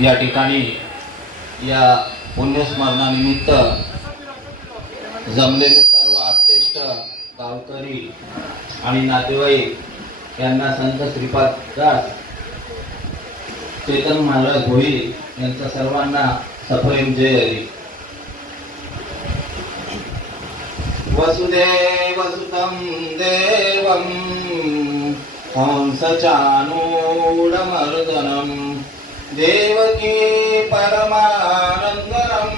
या ठिकाणी या पुण्यस्मरणानिमित्त जमलेले सर्व आप्तेष्ट गावकरी आणि नातेवाईक यांना संत श्रीपाद दास चेतन महाराज भोई यांचा सर्वांना सप्रेम जय हरी। वसुदेव सुतं देवं कंसचाणूरमर्दनं देवकी परमानन्दं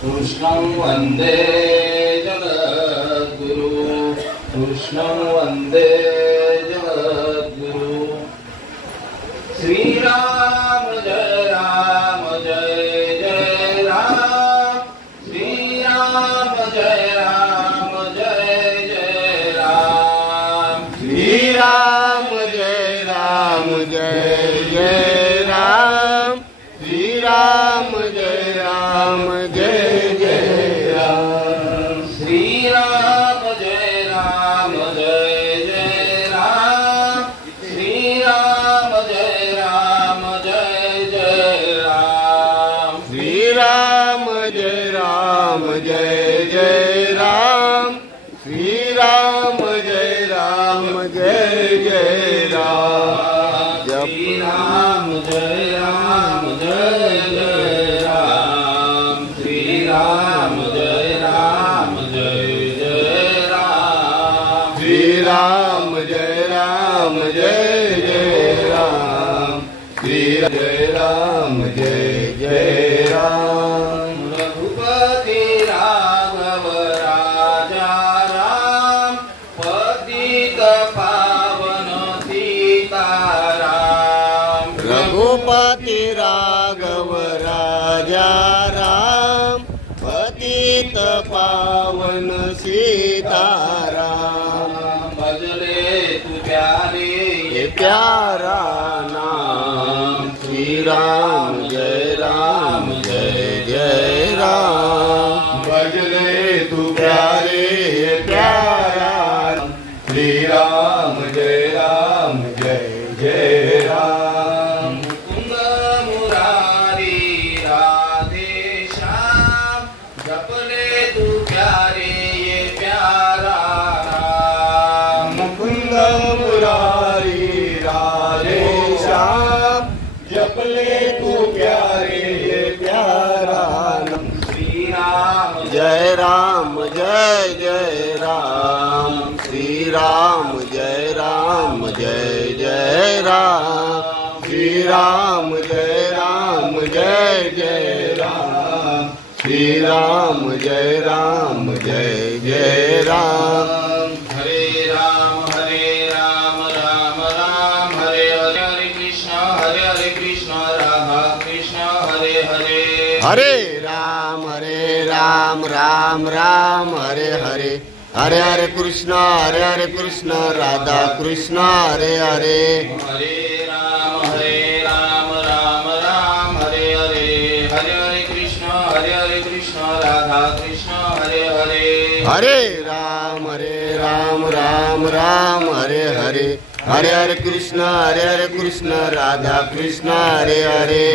कृष्णं वन्दे जगद्गुरु कृष्णं वन्दे जगद्गुरु। श्रीराम जय राम जय जय राम श्रीराम जय राम जय जय राम श्रीराम जय राम जय जय राम श्रीराम जय राम जय जय राम श्रीराम जय राम जय जय राम श्रीराम जय राम जय जय राम श्रीराम जय राम जय जय राम श्रीराम जय राम जय जय राम। श्रीराम जय राम जय जय राम श्रीराम जय राम जय जय राम श्रीराम जय राम जय जय राम श्री जय राम जय जय राम। रघुपति राघव राजा राम पतित पावन सीताराम। रघुपति राघव राजा राम पतित पावन सीताराम। भजले तू प्यारे ये प्यारा नाम श्री राम जय राम जय जय राम। भजले तू प्यारे ये प्यारा श्री राम जय जय राम। मुकुंद मुरारी राधे श्याम जपले तू प्यारे ये प्यारा नाम। मुकुंद मुरारी राधे श्याम जपले तू प्यारे ये प्यारा नाम। श्री राम जय राम जय जय राम श्री राम जय जय राम श्री राम जय जय राम श्री राम जय जय राम। हरे राम राम राम हरे हरे हरे कृष्ण राम कृष्ण हरे हरे। हरे राम राम राम हरे हरे हरे हरे कृष्ण राधा कृष्ण हरे हरे। हरे राम राम राम हरे हरे हरे हरे कृष्ण राधा कृष्ण हरे हरे। हरे राम राम हरे हरे हरे हरे कृष्ण राधा कृष्ण हरे हरे।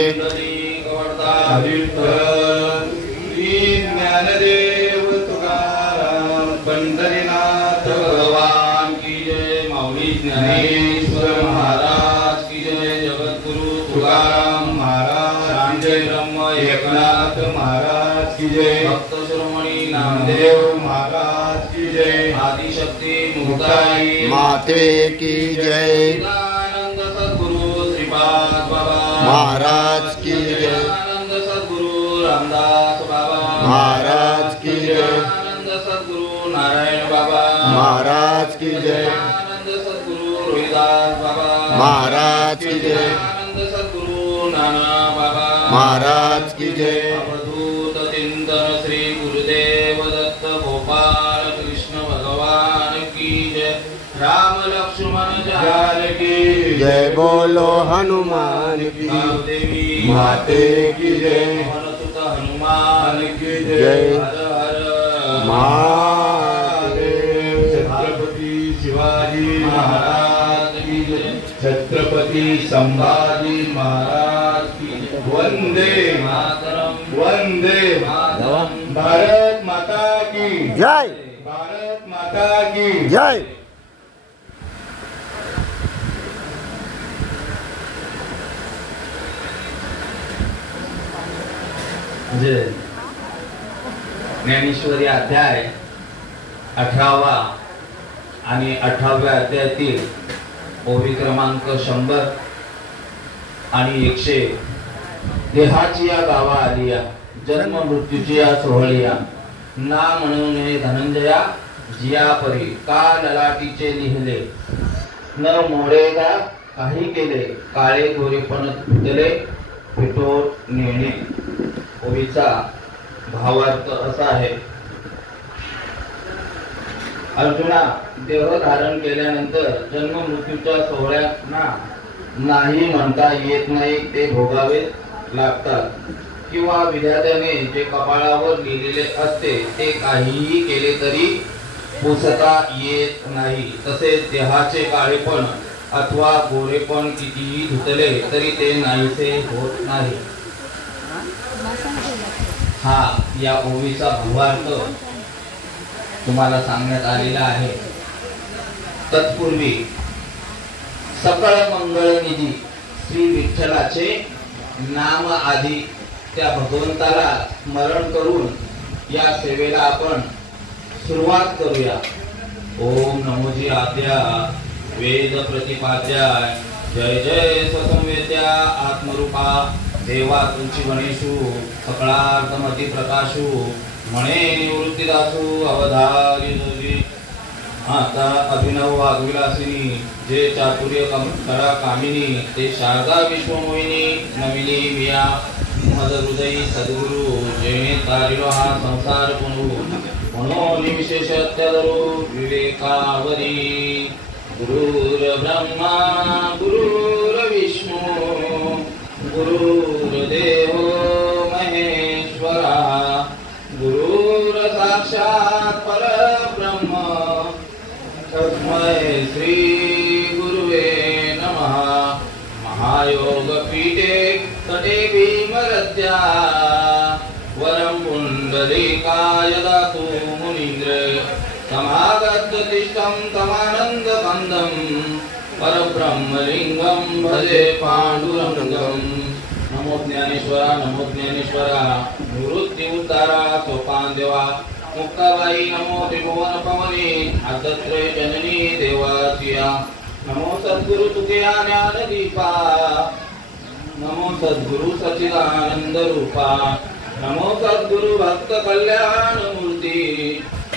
ज्ञानदेव तुकाराम पंढरीनाथ भगवान की जय। माऊली ज्ञानेश्वर महाराज की जय। जगद्गुरु तुकाराम महाराज की जय। ब्रह्म एकनाथ महाराज की जय। भक्त शिरोमणी नामदेव महाराज की जय। आदिशक्ती मुक्ताई माते की जय। आनंद सद्गुरु श्रीपाद बाबा महाराज की जय। आनंद सद्गुरु रामदास बाबा महाराज की जय। आनंद सद्गुरु नारायण बाबा महाराज की जय। आनंद सद्गुरु रोहिदास बाबा महाराज की जय। आनंद सद्गुरु नाना बाबा महाराज की जय। अवधूत चिंतन श्री गुरुदेव दत्त गोपाल कृष्ण भगवान की जय। राम लक्ष्मण जानकी जय बोलो हनुमान की देवी माते की जय। हनुमान की जय। हर हर महादेव। छत्रपति शिवाजी महाराज की जय। छत्रपति संभाजी महाराज की वंदे मातरम वंदे मातरम भारत माता की जय भारत माता की जय. ज्ञानेश्वरी अध्याय 18वा आणि 18व्या अध्यायातील ओवी क्रमांक 100 आणि 100. देहाची या गावा आलिया जन्म मृत्यूची या सोहळिया ना म्हणून धनंजया जिया परी का ललाटीचे लिहिले न मोडेगा काही केले काळे गोरेपण तुटले पिठोर नेणे. ओवीचा भावार्थ असा आहे. अर्जुना, देह धारण केल्यानंतर जन्म मृत्यूच्या सोहळ्यांना नाही म्हणता येत नाही, ते भोगावे लागतात. किंवा विधात्याने जे कपाळावर लिहिलेले असते ते काहीही केले तरी पुसता येत नाही. तसेच देहाचे काळेपण अथवा गोरेपण कितीही धुतले तरी ते नाहीसे होत नाही. हा या ओवीचा भावार्थ तुम्हाला सांगण्यात आलेला आहे. तत्पूर्वी सकळ मंगळ निधी श्री विठ्ठलाचे नाम आधी त्या भगवंताला स्मरण करून या सेवेला आपण सुरुवात करूया. ओम नमोजी आद्या वेद प्रतिपाद्या जय जय स्वसंवेद्या आत्मरूपा देवा तुमची गणेशू सकळार्थमती प्रकाशू म्हणे निवृत्तीदासू अवधारी जोगी. आता अभिनव वाग्विलासिनी जे चातुर्य करा कामिनी ते शारदा विश्वमोहिनी नमिनी मिया मद हृदयी सद्गुरु जेणे तारिलो हा संसार पुनू म्हणून विशेष अत्यादरो विवेकावरी. गुरुर ब्रह्मा गुरुर विष्णू गुरुर्देव महेश्वरा गुरुर साक्षात परब्रह्म तस्मै श्री गुरुवे नमः. महायोग पीठे तटे भीमरत्या वरं पुंडलीकाय दातु मुनीन्द्र समागत तिष्ठं तमानंद कंदं परब्रह्मलिंगं भजे पांडुरंगं. नमो ज्ञानेश्वरा नमो ज्ञानेश्वरा निवृत्ती उद्धारा सोपान देवा मुक्ताबाई नमो त्रिभुवन पवनी आदत्रे जननी देवाचिया. नमो सद्गुरु तुके ज्ञान दीपा नमो सद्गुरु सच्चिदानंद रूपा नमो सद्गुरु भक्त कल्याण मूर्ती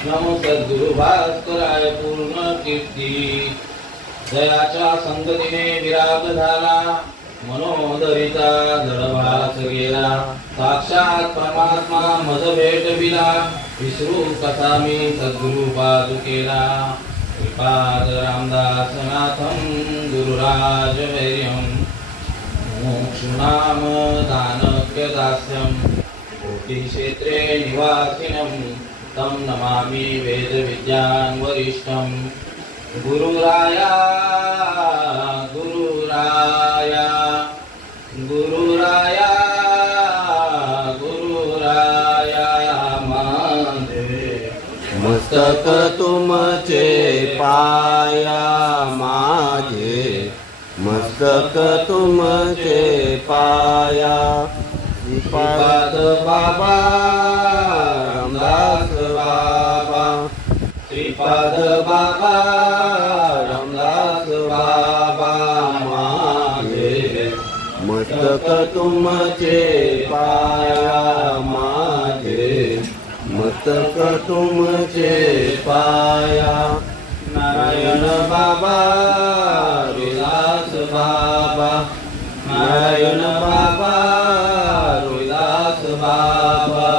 नमो सद्गुरु भास्कराय पूर्ण कीर्ती. दयाच्या संगतीने विराग झाला मनोदरीचा जडभास गेला. साक्षात परमात्मा मज भेटविला विसरू कसा मी सद्गुरु पादुकेला. श्रीपाद रामदासनाथं गुरुराज वैर्यं मोक्षुनाम दानव्यदास्यं कोटिक्षेत्रे निवासिनं तं नमामि वेदविज्ञान वरिष्ठं. गुरुराया गुरुराया गुरुराया गुरुराया माझे मस्तक तुमचे पाया माझे मस्तक तुमचे पाया. श्रीपाद बाबा रामदास बाबा श्रीपाद बाबा रामदास बाबा माझे मस्तक तुमचे पाया माझे मस्तक तुमचे पाया. नारायण बाबा रोहिदास बाबा नारायण बाबा रोहिदास बाबा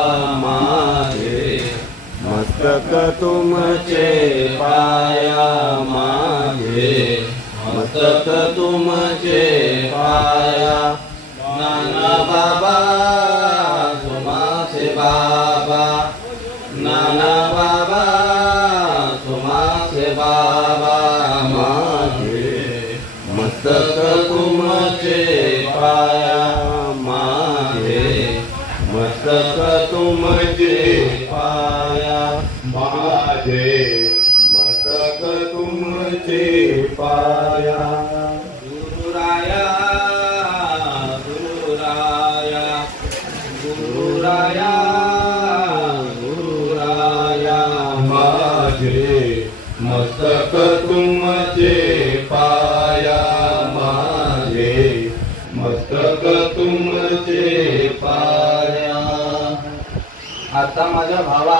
माझे मस्तक तुमचे पाया माझे मस्तक तुमचे पाया. नाना बाबा सुमासे बाबा नाना बाबा सुमासे बाबा माझे मस्तक तुमचे पाया. मस्तक तुमचे पाया माझे मस्तक तुमचे पाया गुरुराया गुरुराया गुरुराया गुरुराया माझे मस्तक तुमचे पाया माझे मस्तक तुमचे पाया आता माझ्या भावा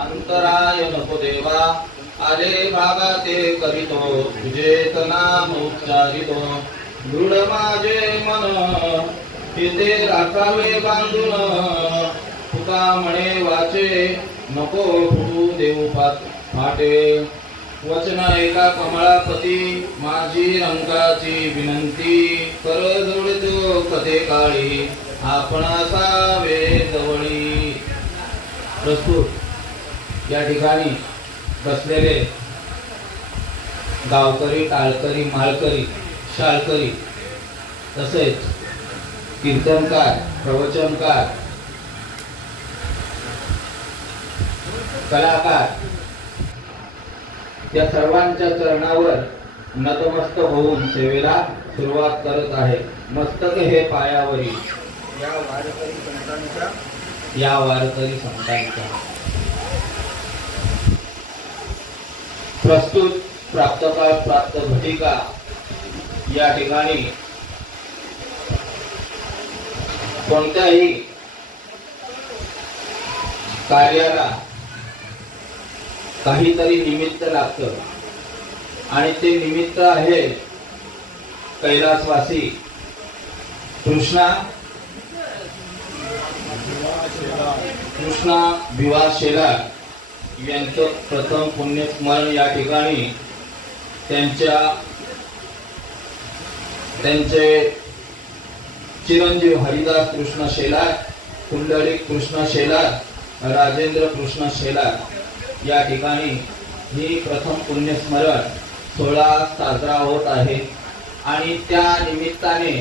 अंतराय नको देवा आले भागा ते करीतो तुझेच नाम उच्चारितो दृढ माझे मन तिथे राखावे बांधून तुका म्हणे वाचे नको फुटू देऊ फाटे वचन एका कमळापती माझी रंगाची विनंती कर जोडतो कथे काळी आपण असावे जवळी. प्रस्तुत या ठिकाणी बसलेले गावकरी टाळकरी माळकरी शाळकरी तसेच कीर्तनकार प्रवचनकार कलाकार या सर्वांच्या चरणावर नतमस्तक होऊन सेवेला सुरुवात करत आहे. मस्तक हे पायावरी या वारकरी संतांच्या. प्रस्तुत प्राप्तकाळ प्राप्त घटिका या ठिकाणी कोणत्याही कार्याला काहीतरी निमित्त लागतं आणि ते निमित्त आहे कैलासवासी कृष्णा विवाह शेलार यांचं प्रथम पुण्यस्मरण या ठिकाणी त्यांचे चिरंजीव हरिदास कृष्ण शेलार कुंडलिक कृष्ण शेलार राजेंद्र कृष्ण शेलार या ठिकाणी ही प्रथम पुण्यस्मरण सोहळा साजरा होत आहे आणि त्या निमित्ताने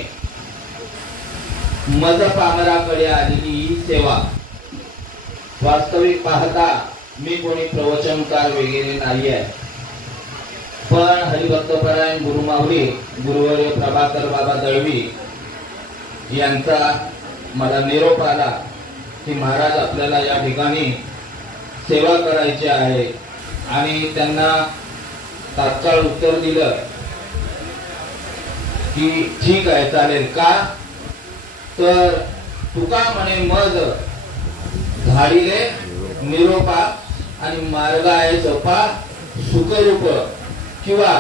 मज पामराकडे आलेली ही सेवा. वास्तविक पाहता मी कोणी प्रवचनकार वगैरे नाही आहे, पण हरिभक्तपरायण गुरुमावली गुरुवर्य प्रभाकर बाबा दळवी यांचा मला निरोप आला की महाराज आपल्याला या ठिकाणी सेवा करायची आहे आणि त्यांना तात्काळ उत्तर दिलं की ठीक आहे चालेल. का तर तुका म्हणे मज झाडीले निरोपा आणि मार्ग आहे सोपा सुखरूप किंवा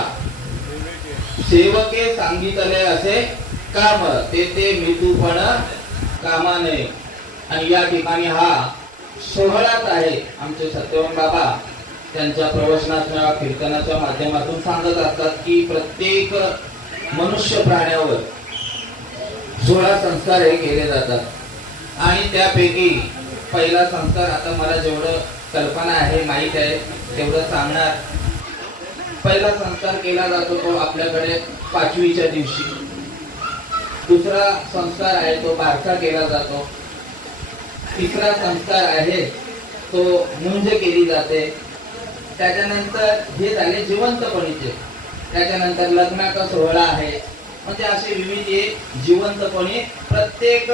सेवके सांगितले असे काम ते मितूपण कामा नये. आणि या ठिकाणी हा सोहळाच आहे. आमचे सत्यवान बाबा त्यांच्या प्रवचनाच्या कीर्तनाच्या माध्यमातून सांगत असतात की प्रत्येक मनुष्य प्राण्यावर 16 संस्कार हे केले जातात आणि त्यापैकी पहिला संस्कार आता मला जेवढं कल्पना आहे माहित आहे तेवढं सांगणार. पहिला संस्कार केला जातो तो आपल्याकडे 5वीच्या दिवशी. दुसरा संस्कार आहे तो बारसा केला जातो. तिसरा संस्कार आहे तो मुंज केली जाते. त्याच्यानंतर हे झाले जिवंतपणीचे. त्याच्यानंतर लग्नाचा सोहळा आहे. म्हणजे असे विविध जिवंतपणे प्रत्येक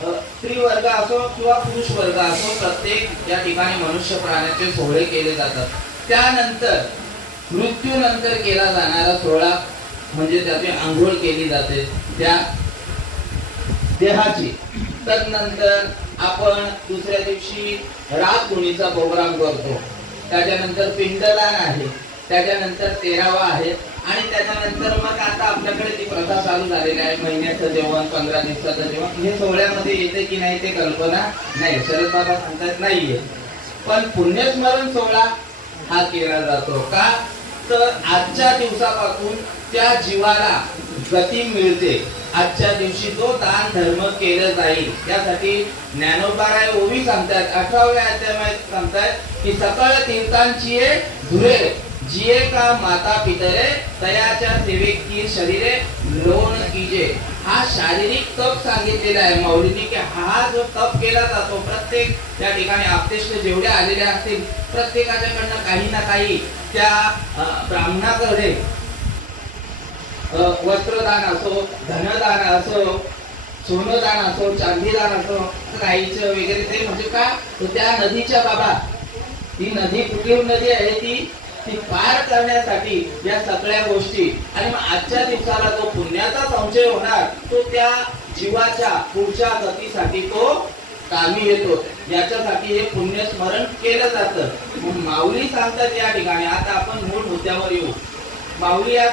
स्त्री वर्ग असो किंवा पुरुष वर्ग असो प्रत्येक या ठिकाणी मनुष्य प्राण्याचे सोहळे केले जातात. त्यानंतर मृत्यूनंतर केला जाणारा सोहळा म्हणजे त्याची आंघोळ केली जाते त्या देहाची. तदनंतर आपण दुसऱ्या दिवशी रातगुणीचा प्रोग्राम करतो. त्याच्यानंतर पिंडदान आहे. त्याच्यानंतर 13वा आहे आणि त्याच्यानंतर मग आता आपल्याकडे ती प्रथा चालू झालेली आहे महिन्याचं जेवण 15 दिवसाचं जेवण. हे सोहळ्यामध्ये येते की नाही ते कल्पना नाही. शरद बाबा सांगतात नाहीये. पण पुण्यस्मरण सोहळा हा केला जातो. का तर आजच्या दिवसापासून त्या जीवाला गती मिळते. आजच्या दिवशी तो दान धर्म केलं जाईल. त्यासाठी ज्ञानोबाराय ओवी सांगतात 18व्या अध्यायात सांगतात की सकळ तीर्थांची धुरे जिये का माता पितरे तयाच्या सेवेक की शरीरे लोन कीजे. हा शारीरिक तप सांगितलेला आहे माऊलींनी की हा जो तप केला जातो प्रत्येक त्या ठिकाणी आपतेष्ट जेवढे आलेले असतील प्रत्येकाच्याकडनं काही ना काही त्या ब्राह्मणाकडे वस्त्रदान असो, धनदान असो, सोनदान असो, चांदीदान असो, गाईचं वगैरे ते म्हणजे का त्या नदीच्या बाबा ती नदी कुठली नदी आहे ती पार करण्यासाठी या सगळ्या गोष्टी. आणि मग आजच्या दिवसाला जो पुण्याचा संचय होणार तो त्या जीवाच्या पुढच्या गतीसाठी तो कामी येतो. याच्यासाठी हे पुण्य स्मरण केलं जातं. माऊली सांगतात या ठिकाणी. आता आपण मूळ मुद्द्यावर येऊ. माऊली या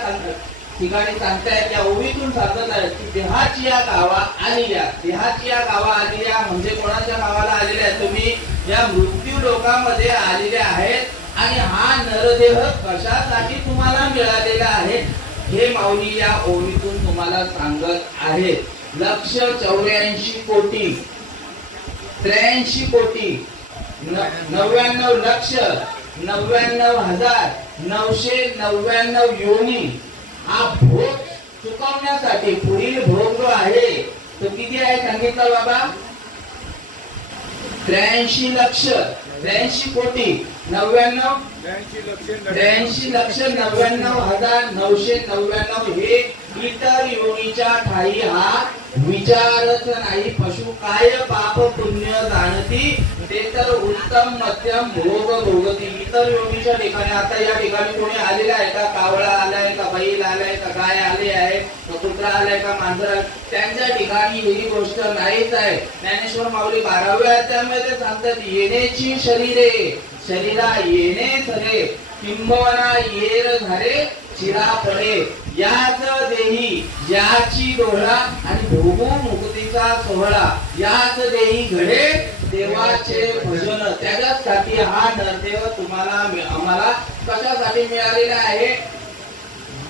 ठिकाणी सांगतायत या ओवीतून सांगत आहेत की देहाची या गावा आलिया. देहाची या गावा आलिया म्हणजे कोणाच्या गावाला आलेल्या आहेत? तुम्ही या मृत्यू लोकामध्ये आलेले आहेत. आणि हा नरदेह कशासाठी तुम्हाला मिळालेला आहे हे माऊली या ओवीतून तुम्हाला सांगत आहेत. 184 कोटी 83 कोटी 99 लक्ष 99,999 योनी हा भोग चुकवण्यासाठी पुढील भोग जो आहे तो किती आहे सांगितलं बाबा? 83 लक्ष 83 कोटी 83,99,999 हे इतर योनीच्या ठाई हा विचारच नाही. पशु काय पाप पुण्य जाणती ते तर उत्तम मध्यम भोग भोगती. इतर योनीच्या ठिकाणी आता या ठिकाणी कोणी आलेला आहे का? कावळा आलाय का? बैल आलाय का? गाय आली आहे का? कुत्रा आलाय का? मांजर? त्यांच्या ठिकाणी ही गोष्ट नाहीच आहे. ज्ञानेश्वर माऊली 12व्या अध्यायामध्ये सांगतात येण्याची शरीरे शरीरा येणे सरे किंबवना येर झाले चिरा पडे. याच देही याची डोळा आणि भोगू मुक्तीचा सोहळा याच देही घडे देवाचे भजन. त्याच्यासाठी हा नरदेव तुम्हाला आम्हाला कशासाठी मिळालेला आहे?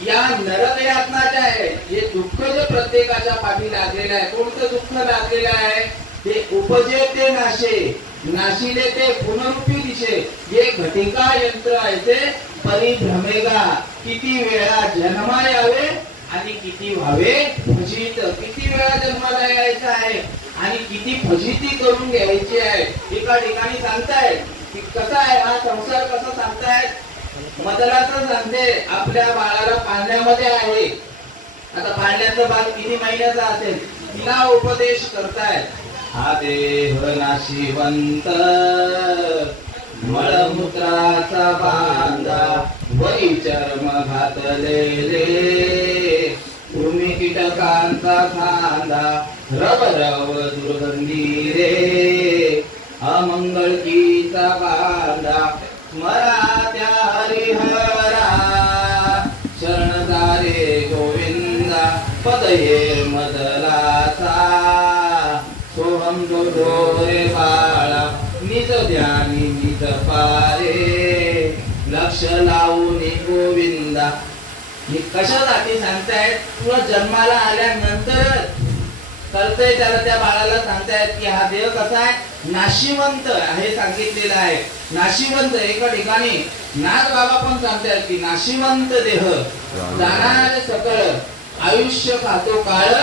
या नरकयातनाच्या आहे. हे दुःख जे प्रत्येकाच्या पाठी लागलेलं आहे. कोणतं दुःख लागलेलं आहे? ते उपजे ते नाशे नाशिले ते पुनरुपी दिशे ये घटिका यंत्र ऐसे परिभ्रमेगा. किती वेळा जन्मा यावे आणि किती व्हावे फजित. किती वेळा जन्माला यायचं आहे आणि किती फजिती करून घ्यायची आहे. एका ठिकाणी सांगतायत की कसा आहे हा संसार कसा सांगतायत? मदलाचं सांगते आपल्या बाळाला पाळण्यामध्ये आहे. आता पाळण्याचं बाळ किती महिन्याचा असेल तिला उपदेश करतायत. हा देह नाशिवंत मळमूत्राचा बांधा वरी चर्म घातलेले कृमी कीटकांचा खांदा रवरव दुर्गंधी रे अमंगळकीचा बांधा स्मरा त्या हरिहरा शरणदारे गोविंदा पदये मदलाचा सोहम रे बाळा निज ध्यानी निज पारे लक्ष लावून गोविंदा. हे कशासाठी सांगतायत? तुला जन्माला आल्यानंतर कळतंय त्याला त्या बाळाला सांगतायत की हा देह कसा आहे? नाशिवंत हे सांगितलेलं आहे. नाशिवंत एका ठिकाणी नाथ बाबा पण सांगतायत की नाशिवंत देह जाणार सकळ आयुष्य खातो काळ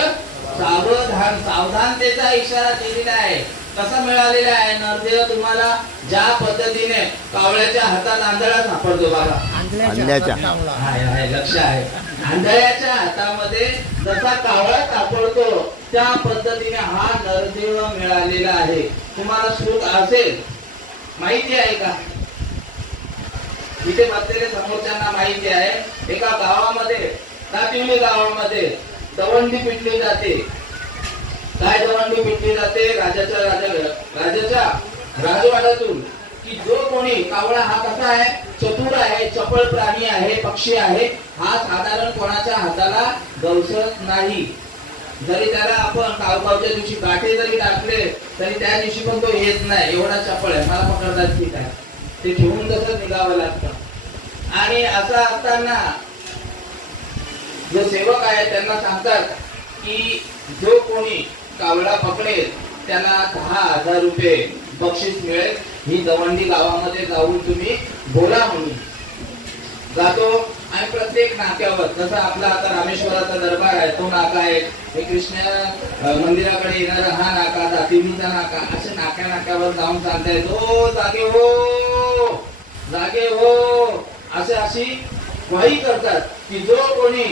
सावधान. सावधानतेचा इशारा दिलेला आहे. कसा मिळालेला आहे नरदेव तुम्हाला? ज्या पद्धतीने कावळ्याच्या हातात आंधळा सापडतो बघा. लक्ष आहे. आंधळ्याच्या हातामध्ये जसा कावळा सापडतो त्या पद्धतीने हा नरदेव मिळालेला आहे. तुम्हाला सुख असेल माहिती आहे का? इथे बसलेले समोरच्यांना माहिती आहे. एका गावामध्ये काटिवली गावामध्ये दवंडी पिटली जाते. काय दवंडी पिटली जाते? राजाच्या राजवाड्यातून की जो कोणी कावळा हा कसा आहे? चतुर आहे, चपळ प्राणी आहे, पक्षी आहे. हा साधारण कोणाच्या हाताला गवसत नाही. जरी त्याला आपण कावकावच्या दिवशी गाठे जरी टाकले तरी त्या दिवशी पण तो येत नाही. एवढा चपळ आहे. मला पकडतात ठीक आहे. ते ठेवून तसंच निघावं लागतं. आणि असं असताना जो सेवक आहे त्यांना सांगतात की जो कोणी कावळा पकडेल त्याला 10,000 रुपये बक्षीस मिळेल. ही दवंडी गावामध्ये जाऊन तुम्ही बोला म्हणून. जातो आणि प्रत्येक नाक्यावर, जसं आपला आता रामेश्वराचा दरबार आहे तो नाका आहे, हे कृष्ण मंदिराकडे येणारा हा नाका, दातिनीचा नाका, असे नाक्या नाक्यावर जाऊन सांगतायत, ओ जागे हो, जागे हो, अशी ग्वाही करतात की जो कोणी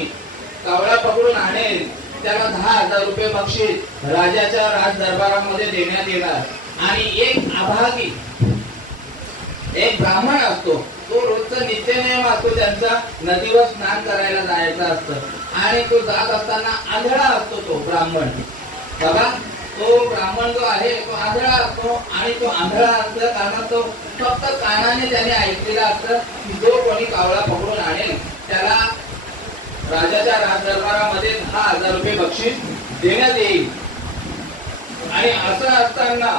कावळा पकडून आणेल त्याला 10,000 रुपये बक्षीस राजाच्या राज दरबारामध्ये देण्यात येणार। आणि एक अभागी, एक ब्राह्मण असतो, तो रोजचा नित्यनेम असतो त्यांचा, नदीवर स्नान करायला जायचं असतं आणि तो जात असताना आंधळा असतो तो ब्राह्मण। बघा, तो ब्राह्मण जो आहे तो आंधळा असतो आणि तो आंधळा असल्या कारणात तो फक्त कानाने त्याने ऐकलेलं असतं की जो कोणी कावळा पकडून आणेल त्याला राजाच्या राजदरबारामध्ये 10,000 रुपये बक्षीस देण्यात येईल। आणि असं असताना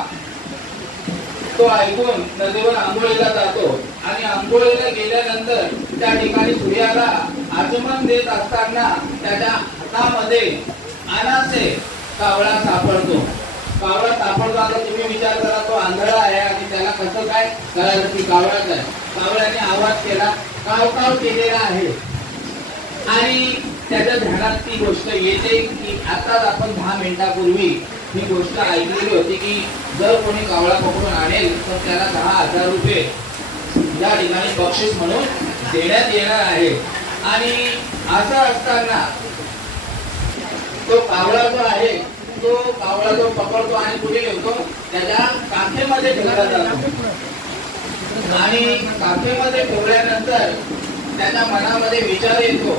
तो ऐकून नदीवर आंघोळीला जातो आणि आंघोळीला गेल्यानंतर त्या ठिकाणी सूर्याला आचमन देत असताना त्याच्या हातामध्ये अनासे कावळा सापडतो। कावळा सापडतो, आता तुम्ही विचार करा, तो आंधळा आहे आणि त्याला कसं काय कळालं की कावळाच आहे? कावळ्याने आवाज केला, काव काव केलेला आहे आणि त्याच्या ध्यानात ती गोष्ट येते की आताच आपण 10 मिनिटापूर्वी ही गोष्ट ऐकलेली होती की जर कोणी कावळा पकडून आणेल तर त्याला 10,000 रुपये या ठिकाणी बक्षीस म्हणून देण्यात येणार आहे। आणि असं असताना तो कावळा जो आहे तो कावळा जो पकडतो आणि कुठे ठेवतो, त्याच्या काखेमध्ये ठेवला जातो आणि काखेमध्ये ठेवल्यानंतर त्याच्या मनामध्ये विचार येतो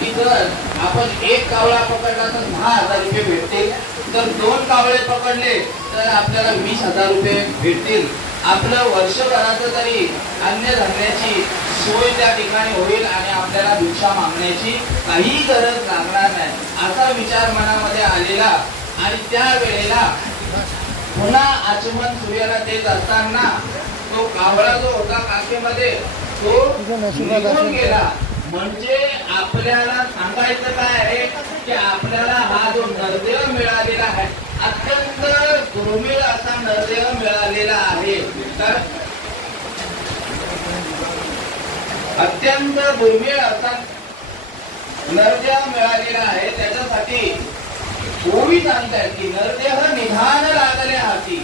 की जर आपण एक कावळा पकडला तर 10,000 रुपये भेटतील, तर 2 कावळे पकडले तर आपल्याला 20,000 रुपये भेटतील, आपलं वर्षभराचं तरी अन्नधान्याची सोय त्या ठिकाणी होईल आणि आपल्याला भिक्षा मागण्याची काही गरज लागणार नाही, असा विचार मनामध्ये आलेला। आणि त्या वेळेला पुन्हा आचमन सूर्याला देत असताना तो कावळा जो होता काखेमध्ये तो निघून गेला। म्हणजे आपल्याला सांगायचं काय आहे की आपल्याला हा जो नरदेव मिळालेला आहे अत्यंत दुर्मिळ असा नरदेव मिळालेला आहे। तर अत्यंत दुर्मिळ असा नरदेव मिळालेला आहे। त्याच्यासाठी ओवी सांगतायत की नरदेह निधान लागले हाती,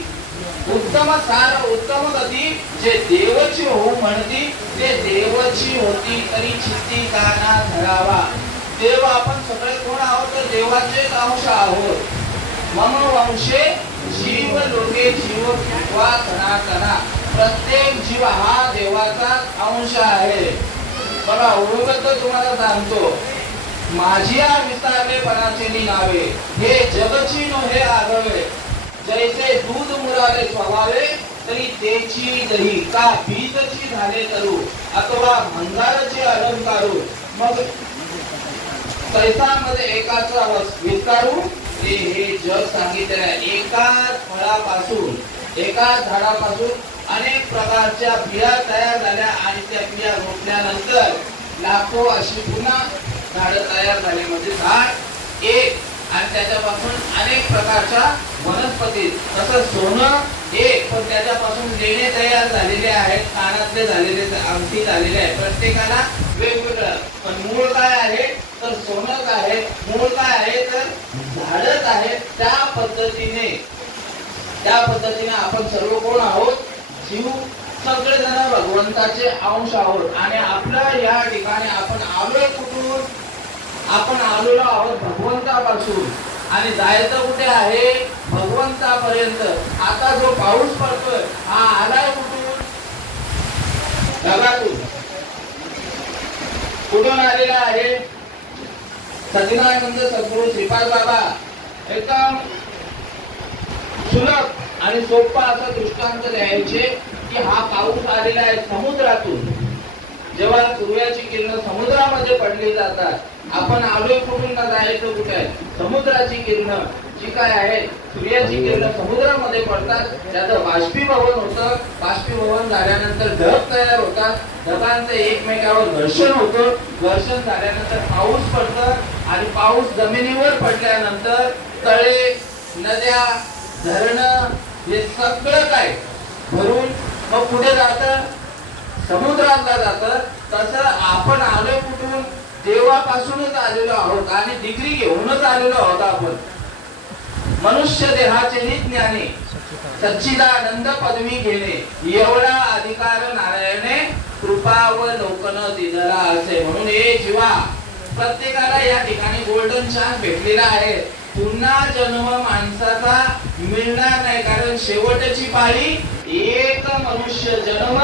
उत्तम सार उत्तम गती, जे देवची हो म्हणती ते देवची होती तरी चित्ती काना धरावा। देव आपण सगळे कोण आहोत तर देवाचेच अंश आहोत। मम वंशे जीव लोके जीव वा सनातना, प्रत्येक जीव हा देवाचा अंश आहे। बघा, ओळखत तुम्हाला सांगतो, माझी विस्तारलेपणाचे नावे हे जगची नोहे आगवे, जैसे दूध मुराले स्वभावे तरी तेची दही, का बीजची झाले करू अथवा भंगारची अलंकारू, मग कैसामध्ये एकाचा विस्तारू, हे जग सांगितलेलं आहे। एकाच फळापासून, एकाच झाडापासून अनेक प्रकारच्या बिया तयार झाल्या आणि त्या बिया रोपल्यानंतर लाखो अशी पुन्हा झाडं तयार झाली, म्हणजे झाड एक आणि त्याच्यापासून अनेक प्रकारच्या वनस्पती, तसं सोनं एक पण त्याच्यापासून लेणे तयार झालेले आहेत, कानातले झालेले, अंगठी झालेले आहे, प्रत्येकाला वेगवेगळं, पण मूळ काय आहे तर सोनंच आहे, मूळ काय आहे तर झाडच आहे। त्या पद्धतीने आपण सर्व कोण आहोत, जीव सगळेजण भगवंताचे अंश आहोत। आणि आपल्या या ठिकाणी आपण आलोय कुठून, आपण आलेलो आहोत भगवंतापासून आणि जायचं कुठे आहे भगवंतापर्यंत। आता जो पाऊस पडतोय हा आलाय कुठून, ढगातून। कुठून आलेला आहे, सच्चिदानंद सद्गुरू श्रीपाद बाबा एकदम सुलभ आणि सोपा असा दृष्टांत द्यायचे की हा पाऊस आलेला आहे समुद्रातून। जेव्हा सूर्याची किरण समुद्रामध्ये पडली जातात, आपण आलोय कुठून ना जायचं कुठे आहे, समुद्राची किरण जी काय आहे, सूर्याची किरण समुद्रामध्ये पडतात, त्याचं बाष्पीभवन होतं, बाष्पीभवन झाल्यानंतर ढग तयार होतात, ढगांचं एकमेकावर घर्षण होतं, घर्षण झाल्यानंतर पाऊस पडतं आणि पाऊस जमिनीवर पडल्यानंतर तळे, नद्या, धरणं हे सगळं काय भरून मग पुढे जातं समुद्रातला जातं, तसं आपण आलो कुठून? देवापासूनच आलेलो आहोत आणि डिग्री घेऊनच आलेलो आहोत आपण. मनुष्य देहाचे ज्ञानी सच्चिदानंद पदवी घेणे एवढा अधिकार नारायणे कृपावलोकन दिलेला असे. म्हणून हे जीवा, प्रत्येकाला या ठिकाणी गोल्डन चान्स भेटलेला आहे. पुन्हा जन्म माणसाचा मिळणार नाही, कारण शेवटची पाळी एक मनुष्य जन्म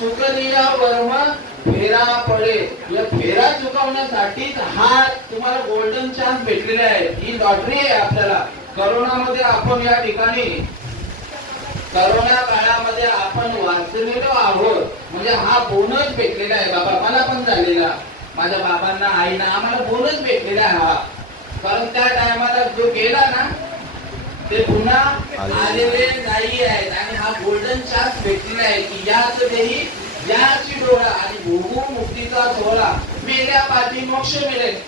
चुकलिया वर्म फेरा पडे. या फेरा चुकवण्यासाठीच हा तुम्हाला गोल्डन चान्स भेटलेला आहे. ही लॉटरी आहे आपल्याला. करोनामध्ये आपण या ठिकाणी करोना काळामध्ये आपण वाचलेलो आहोत, म्हणजे हा बोनस भेटलेला आहे. बाबा मला पण झालेला, माझ्या बाबांना आईना आम्हाला बोनस भेटलेला आहे हा. कारण त्या टायमाला जो गेला ना ते पुन्हा आलेले नाही आहेत. आणि हा गोल्डन चान्स भेटलेला आहे की याच देही याची डोळा आणि भोगू मुक्तीचा सोहळा. मेल्या पाठी मोक्ष मिळेल.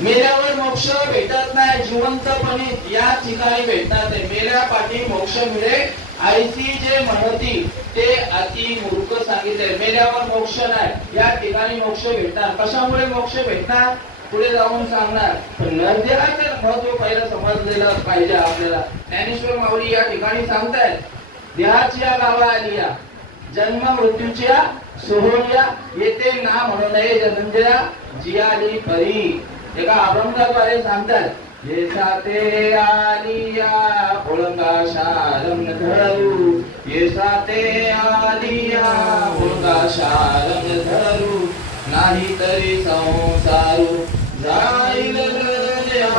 मेल्यावर मोक्ष भेटत नाही, जिवंतपणे या ठिकाणी भेटणार नाही. मेल्या पाठी मोक्ष मिळेल आयसी जे म्हणती ते अति मूर्ख सांगितले. मेल्यावर मोक्ष नाही, या ठिकाणी मोक्ष भेटणार. कशामुळे मोक्ष भेटणार पुढे जाऊन सांगणार. पण नरदेहाचं महत्व पहिलं समजलेलं पाहिजे आपल्याला. ज्ञानेश्वर माऊली या ठिकाणी सांगतायत, देहाच्या गावा आलिया जन्म मृत्यूच्या सोहळ्या येते ना म्हणून धनंजया जियाली परी. एका अभंगाद्वारे सांगतात, ये साते आलिया ओळंगा शारंग धरू, ये साते आलिया ओळंगा शारंग धरू, नाही तरी संसारू जाईल गया,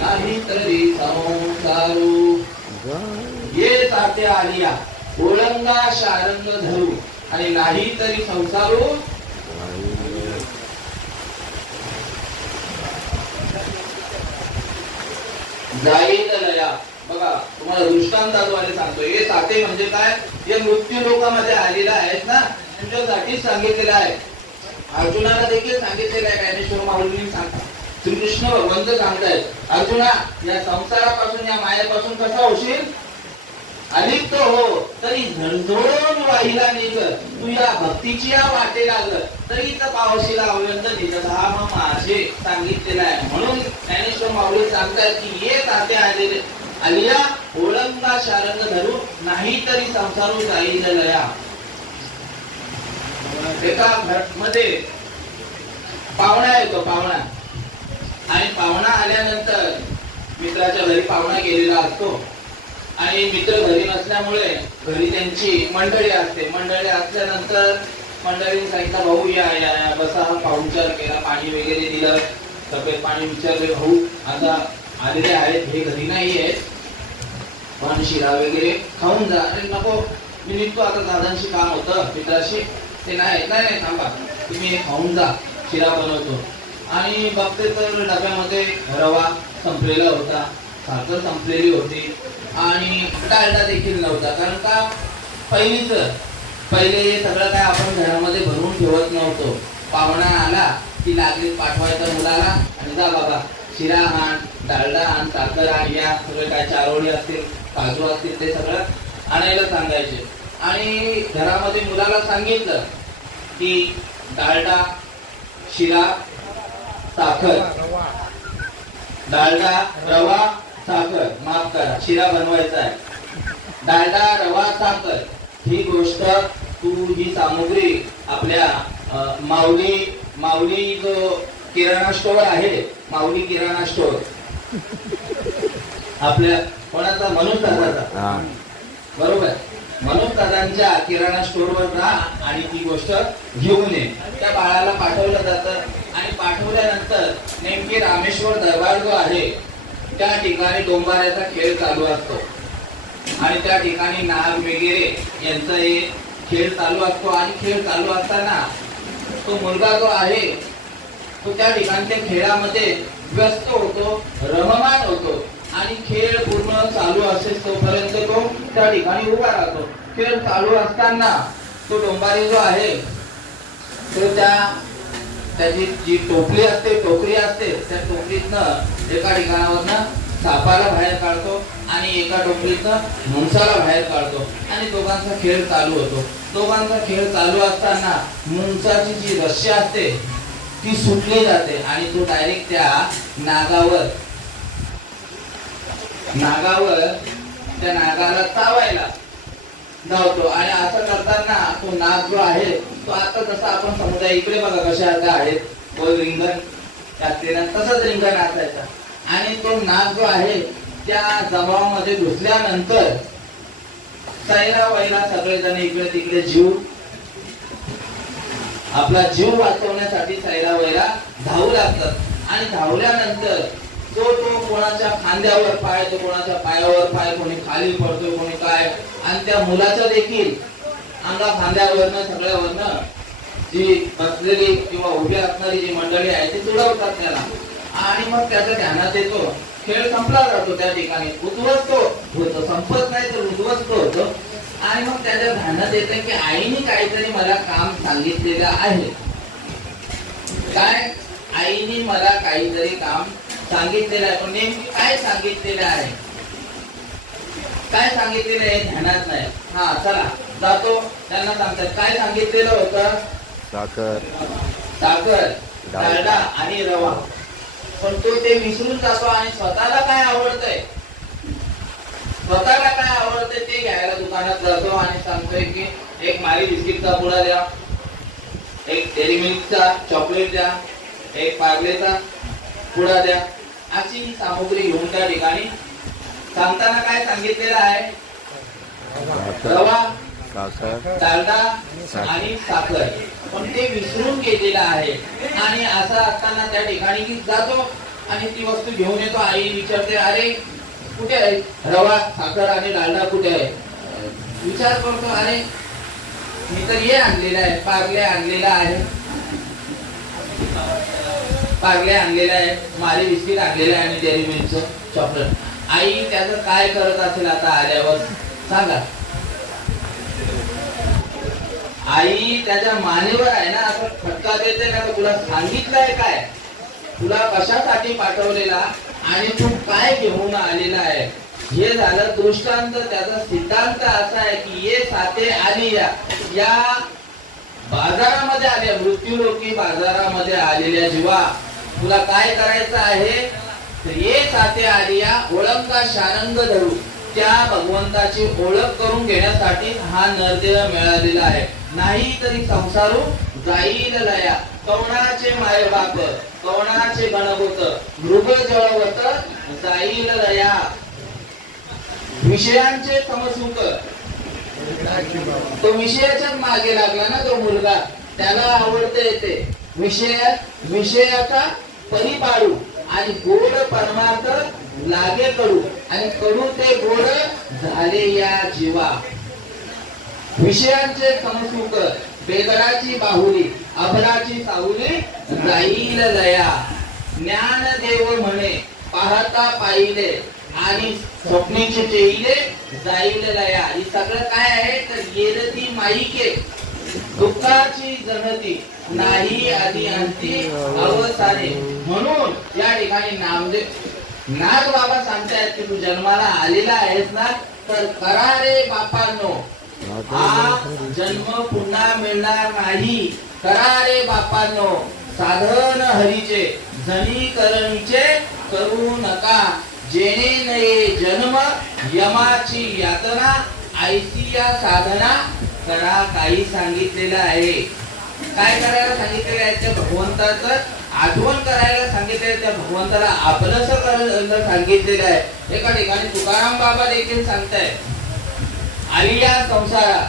नाही तरी संसारू. ये साते आलिया ओळंगा शारंग धरू आणि नाही तरी संसारू जाईल लया. बघा तुम्हाला दृष्टांताद्वारे सांगतो. हे साते म्हणजे काय? हे मृत्यू लोकांमध्ये आलेला आहेत ना, त्यांच्यासाठी सांगितलेलं आहे. अर्जुनाला देखील सांगितलेलं आहे. ज्ञानेश्वर माऊलींनी सांगतात, श्रीकृष्ण भगवंत सांगतायत, अर्जुना या संसारापासून या मायेपासून कसा होशील? अलिप्त हो तरी झणझोडून वाहिला निघ, तू या भक्तीची या वाटे लागत तरी तर पावशीला अवलंब निघत. हा मग माझे सांगितलेला आहे. म्हणून ज्ञानेश्वर माऊली सांगतात की ये ताते आलेले आलिया ओळंगा शारंग धरू, नाही तरी संसारू जाईल लया. एका घटमध्ये पाहुणा येतो, पाहुणा. आणि पाहुणा आल्यानंतर मित्राच्या घरी पाहुणा गेलेला असतो आणि मित्र घरी नसल्यामुळे घरी त्यांची मंडळी असते. मंडळी असल्यानंतर मंडळीने सांगितलं, भाऊ या या बसा. पाहुणचार केला, पाणी वगैरे दिलं, तब्येत पाणी विचारले. भाऊ आता आलेले आहेत, हे घरी नाही आहेत, पण शिरा वगैरे खाऊन जा. अरे नको, मी निघतो आता, दादांशी काम होतं मित्राशी. ते नाही नाही थांबा, तुम्ही हे खाऊन जा, शिरा बनवतो. आणि बघते तर डब्यामध्ये रवा संपलेला होता, साखर संपलेली होती आणि डालडा देखील नव्हता. कारण का पहिले हे सगळं काय आपण घरामध्ये भरून ठेवत नव्हतो. पाहुणा आला की लागलीच पाठवायचं मुलाला, आणि जा बाबा शिरा आण, डालडा आण, साखर आण, या सगळे काय चारोळी असतील, काजू असतील ते सगळं आणायला सांगायचे. आणि घरामध्ये मुलाला सांगितलं की डालडा, शिरा, साखर, डालडा, रवा, साखर, माफ करा, शिरा बनवायचा आहे. डालडा, रवा, साखर ही गोष्ट तू ही सामग्री आपल्या माऊली जो किराणा स्टोअर आहे, माऊली किराणा स्टोअर आपल्या कोणाचा, मनोज दादाचा, बरोबर, मनोज दादांच्या किराणा स्टोअरवर जा आणि ती गोष्ट घेऊन ये. त्या बाळाला पाठवलं जातं आणि पाठवल्यानंतर नेमकी रामेश्वर दरबार जो आहे त्या ठिकाणी डोंबाऱ्याचा खेळ चालू असतो आणि त्या ठिकाणी नाग वगैरे यांचा एक खेळ चालू असतो. आणि खेळ चालू असताना तो मुलगा जो आहे तो त्या ठिकाणच्या खेळामध्ये व्यस्त होतो, रममाण होतो आणि खेळ पूर्ण चालू असेल तोपर्यंत तो त्या ठिकाणी उभा राहतो. खेळ चालू असताना तो डोंबारी जो आहे तो त्याची जी टोपली असते, टोकरी असते, त्या टोकरीतनं एका ठिकाणावरनं सापाला बाहेर काढतो आणि आणि एका टोपलीतनं मुंगसाला बाहेर काढतो आणि दोघांचा खेळ चालू होतो. दोघांचा खेळ चालू असताना मुंगसाची जी रस्सी असते ती सुटली जाते आणि तो डायरेक्ट त्या नागावर त्या नागाला चावायला धावतो. आणि असं करताना तो नाग जो आहे तो आता जसा आपण समुदाय इकडे बघा कशा आता आहेत गोल रिंगण घातलेला तसंच रिंगण असायचा. आणि तो नाग जो आहे त्या जमावामध्ये घुसल्यानंतर सैरा वैरा सगळेजण इकडे तिकडे आपला जीव वाचवण्यासाठी सैरा वैरा धावू लागतात. आणि धावल्यानंतर तो कोणाच्या खांद्यावर पाय, तो कोणाच्या पायावर पाय, कोणी खाली पडतो कोणी काय. आणि त्या मुलाच्या देखील अंगा खांद्यावरनं सगळ्यावरनं जी बसलेली किंवा उभी असणारी जी मंडळी आहे ती तुडवतात त्याला. आणि मग त्याच्या ध्यानात येतो खेळ संपला जातो. त्या ठिकाणी उद्ध्वस्त होतो, संपत नाही तर उद्ध्वस्त होतो. आणि मग त्याच्या ध्यानात येते की आईने काहीतरी मला काम सांगितलेलं आहे. काय? आईने मला काहीतरी काम सांगितलेलं आहे. पण नेमकी काय सांगितलेलं आहे, काय सांगितलेलं आहे ध्यानात नाही. हा चला जातो, त्यांना सांगतात काय सांगितलेलं होतं. साखर, डालडा आणि रवा. पण तो ते विसरून जातो आणि स्वतःला काय आवडतंय ते घ्यायला दुकानात जातो आणि सांगतोय की एक मारी बिस्किटचा पुडा द्या, एक डेअरी मिल्कचा चॉकलेट द्या, एक पार्लेचा पुडा द्या. अशी सामग्री घेऊन त्या ठिकाणी सांगताना काय सांगितलेलं आहे. रवा, डालडा आणि साखर. पण ते विसरून गेलेलं आहे. आणि असं असताना त्या ठिकाणी जातो आणि ती वस्तू घेऊन येतो. आई विचारते अरे कुठे आहे रवा, साखर आणि डालडा कुठे आहे. विचार करतो अरे मी तर हे आणलेलं आहे, पार्ले आणलेला आहे, मारी बिस्किट आणलेलं आहे आणि डेअरी मिल्कचं चॉकलेट. आई त्याचं काय करत असेल आता आल्यावर सांगा. आई त्याच्या मानेवर आहे ना असं फटका देते ना, तुला सांगितलंय काय, तुला कशासाठी पाठवलेला आणि तू काय घेऊन आलेला आहे. हे झालं दृष्टांत. त्याचा सिद्धांत असा आहे की ये साथे आली या बाजारामध्ये आल्या, मृत्यूलोकी बाजारामध्ये आलेल्या जीवा तुला काय करायचं आहे तर ये साथे आली या ओळंगा शानंग धरू. त्या भगवंताची ओळख करून घेण्यासाठी हा नरदेह मिळालेला आहे. नाही तरी संसारू जाईल लया. कवणाचे माय बाप, कवणाचे गणगोत, मृग जळवत जाईल लया. विषयांचे समसुख, तो विषयाच्याच मागे लागला ना तो मुलगा, त्याला आवडते ते विषयाचा परिपाडू आणि गोड परमार्थ लागे कडू आणि कडू ते गोड झाले या जीवा. विषयांचे समसुख, बेगडाची बाहुली, अभराची साहुली जाईल लया. ज्ञान देव म्हणे पाहता पाहिले आणि स्वप्नीचे चेहिले जाईल लया. हे सगळं काय आहे तर येरती माईके दुःखाची जनती नाही आधी अंती अवसाने. म्हणून या ठिकाणी नाग बाबा सांगतायत की तू जन्माला आलेला आहेस ना तर करा रे बापांनो, हा जन्म पुन्हा मिळणार नाही. करा रे बापांनो साधन हरीचे, जनी करणीचे करू नका. जेणे नये जन्म यमाची यातना, ऐसी या साधना करा. काही सांगितलेलं आहे. काय करायला सांगितलेलं आहे त्या भगवंताचं आठवण करायला सांगितलेलं, त्या भगवंताला आपलंसं करायला सांगितलेलं आहे. एका ठिकाणी तुकाराम बाबा देखील सांगताय आलिया संसारा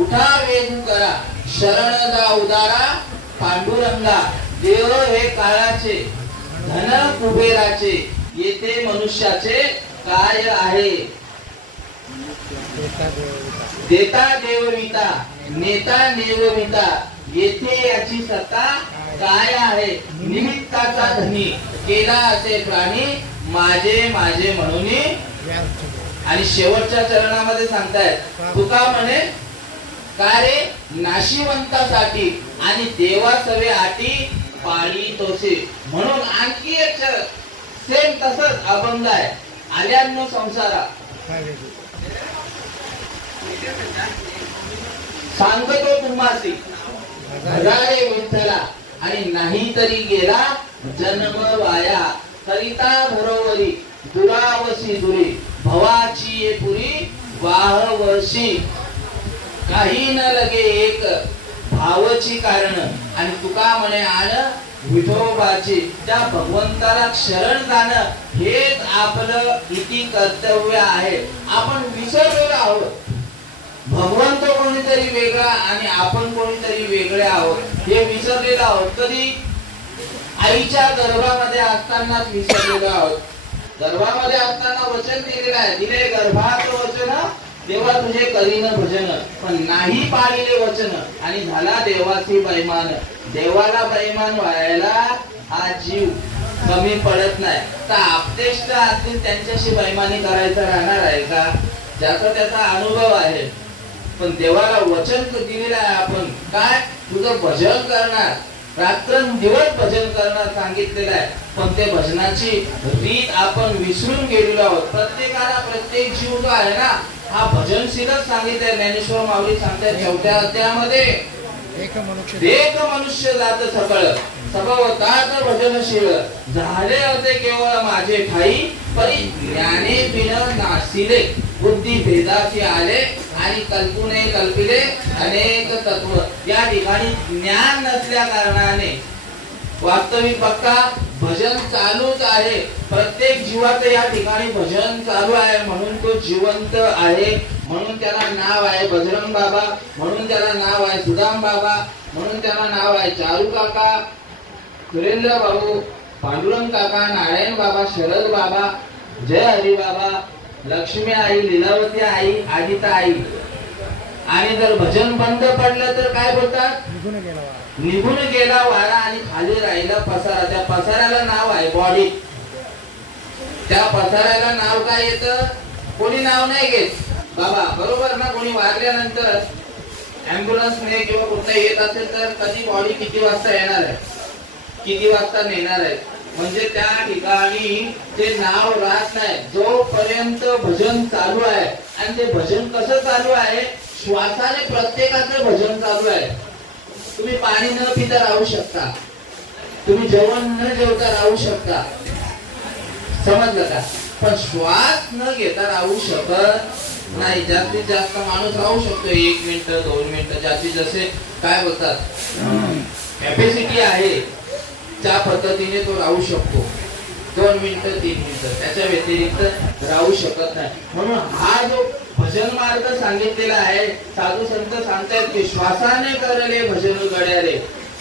उठा वेग करा, शरण जा उदारा पांडुरंगा. देव हे काळाचे, धन कुबेराचे, येथे मनुष्याचे काय आहे. देता देवविता, नेता नेवविता, येथे याची सत्ता काय आहे. निमित्ताचा धनी केला असे प्राणी, माझे माझे म्हणून. आणि शेवटच्या चरणामध्ये सांगतायत तुका म्हणे का रे नाशिवंतासाठी आणि देवासवे आटी पाळी तोसे. म्हणून आणखी एक सेम तसंच अभंग आहे. आल्यानो संसारा सांगतो तुम्हासी भजारे विठ्ठला आणि नाही तरी गेला जन्म वाया करिता भरोवरी दुरावशी दुरी भवाची ये पुरी वाहवशी काही न लगे एक भावची कारण आणि तुका म्हणे आण विठोबाची त्या भगवंताला शरण जाणं हेच आपलं इति कर्तव्य आहे. आपण विसरलेलो आहोत. भगवंत कोणीतरी वेगळा आणि आपण कोणीतरी वेगळे आहोत हे विसरलेलो आहोत. कधी आईच्या गर्भामध्ये असतानाच विसरलेलो आहोत. गर्भामध्ये असताना वचन दिलेलं आहे, दिले गर्भात वचन देवा तुझे करीन भजन, पण नाही पाळले वचन आणि झाला देवाची बैमान. देवाला बैमान व्हायला हा जीव कमी पडत नाही. तर आपतेष्ट असतील त्यांच्याशी बैमानी करायचं राहणार आहे का? ज्याचा त्याचा अनुभव आहे. पण देवाला वचन दिलेलं आहे, आपण काय तुझं भजन करणार, रात्रंदिवस भजन करणार सांगितलेलं आहे. पण ते भजनाची रीत आपण विसरून गेलेलो आहोत. प्रत्येकाला प्रत्येक जीव जो आहे ना हा भजनशीलच सांगितलंय. ज्ञानेश्वर माऊली सांगतात चौथ्या अध्यायामध्ये एक मनुष्य जात सकळ सबवतात भजनशील झाले असे केवळ माझे ठाई परी ज्ञाने बिन नासिले बुद्धी भेदाची आले आणि कल्पुने कल्पिले अनेक तत्व. या ठिकाणी ज्ञान नसल्या कारणाने वास्तविक बघता भजन चालूच आहे. प्रत्येक जीवाचं या ठिकाणी भजन चालू आहे म्हणून तो जिवंत आहे. म्हणून त्याला नाव आहे बजरंग बाबा, म्हणून त्याला नाव आहे सुदाम बाबा, म्हणून त्याला नाव आहे चारू काका, सुरेंद्र भाऊ, पांडुरंग काका, नारायण बाबा, शरद बाबा, जय हरी बाबा, लक्ष्मी आई, लीलावती आई, आदिता आई. आणि जर भजन बंद पडलं तर काय बोलतात? निघून गेला वारा आणि खाली राहिला पसारा. त्या पसाऱ्याला नाव आहे बॉडी. त्या पसाऱ्याला नाव काय येतं? कोणी नाव नाही घेत बाबा, बरोबर ना? कोणी वारल्यानंतर ऍम्ब्युलन्सने किंवा कुठे येत असेल तर कधी बॉडी किती वाजता येणार आहे, किती वाजता नेणार आहे, म्हणजे त्या ठिकाणी ते नाव राहत नाही जोपर्यंत भजन चालू आहे. आणि ते भजन कसं चालू आहे? श्वासाने प्रत्येकाचं भजन चालू आहे. तुम्ही पाणी न पिता राहू शकता, तुम्ही जेवण न जेवता राहू शकता, समजलं का? पण श्वास न घेता राहू शकत नाही. जास्तीत जास्त माणूस राहू शकतो 1 मिनिट 2 मिनिट, ज्याची जसे काय बोलतात कॅपॅसिटी आहे त्या पद्धतीने तो राहू शकतो. 2 मिनिट 3 मिनिट, त्याच्या व्यतिरिक्त राहू शकत नाही. म्हणून हा जो भजन मार्ग सांगितलेला आहे, साधू संत सांगतात की श्वासाने करले भजन गड्यारे,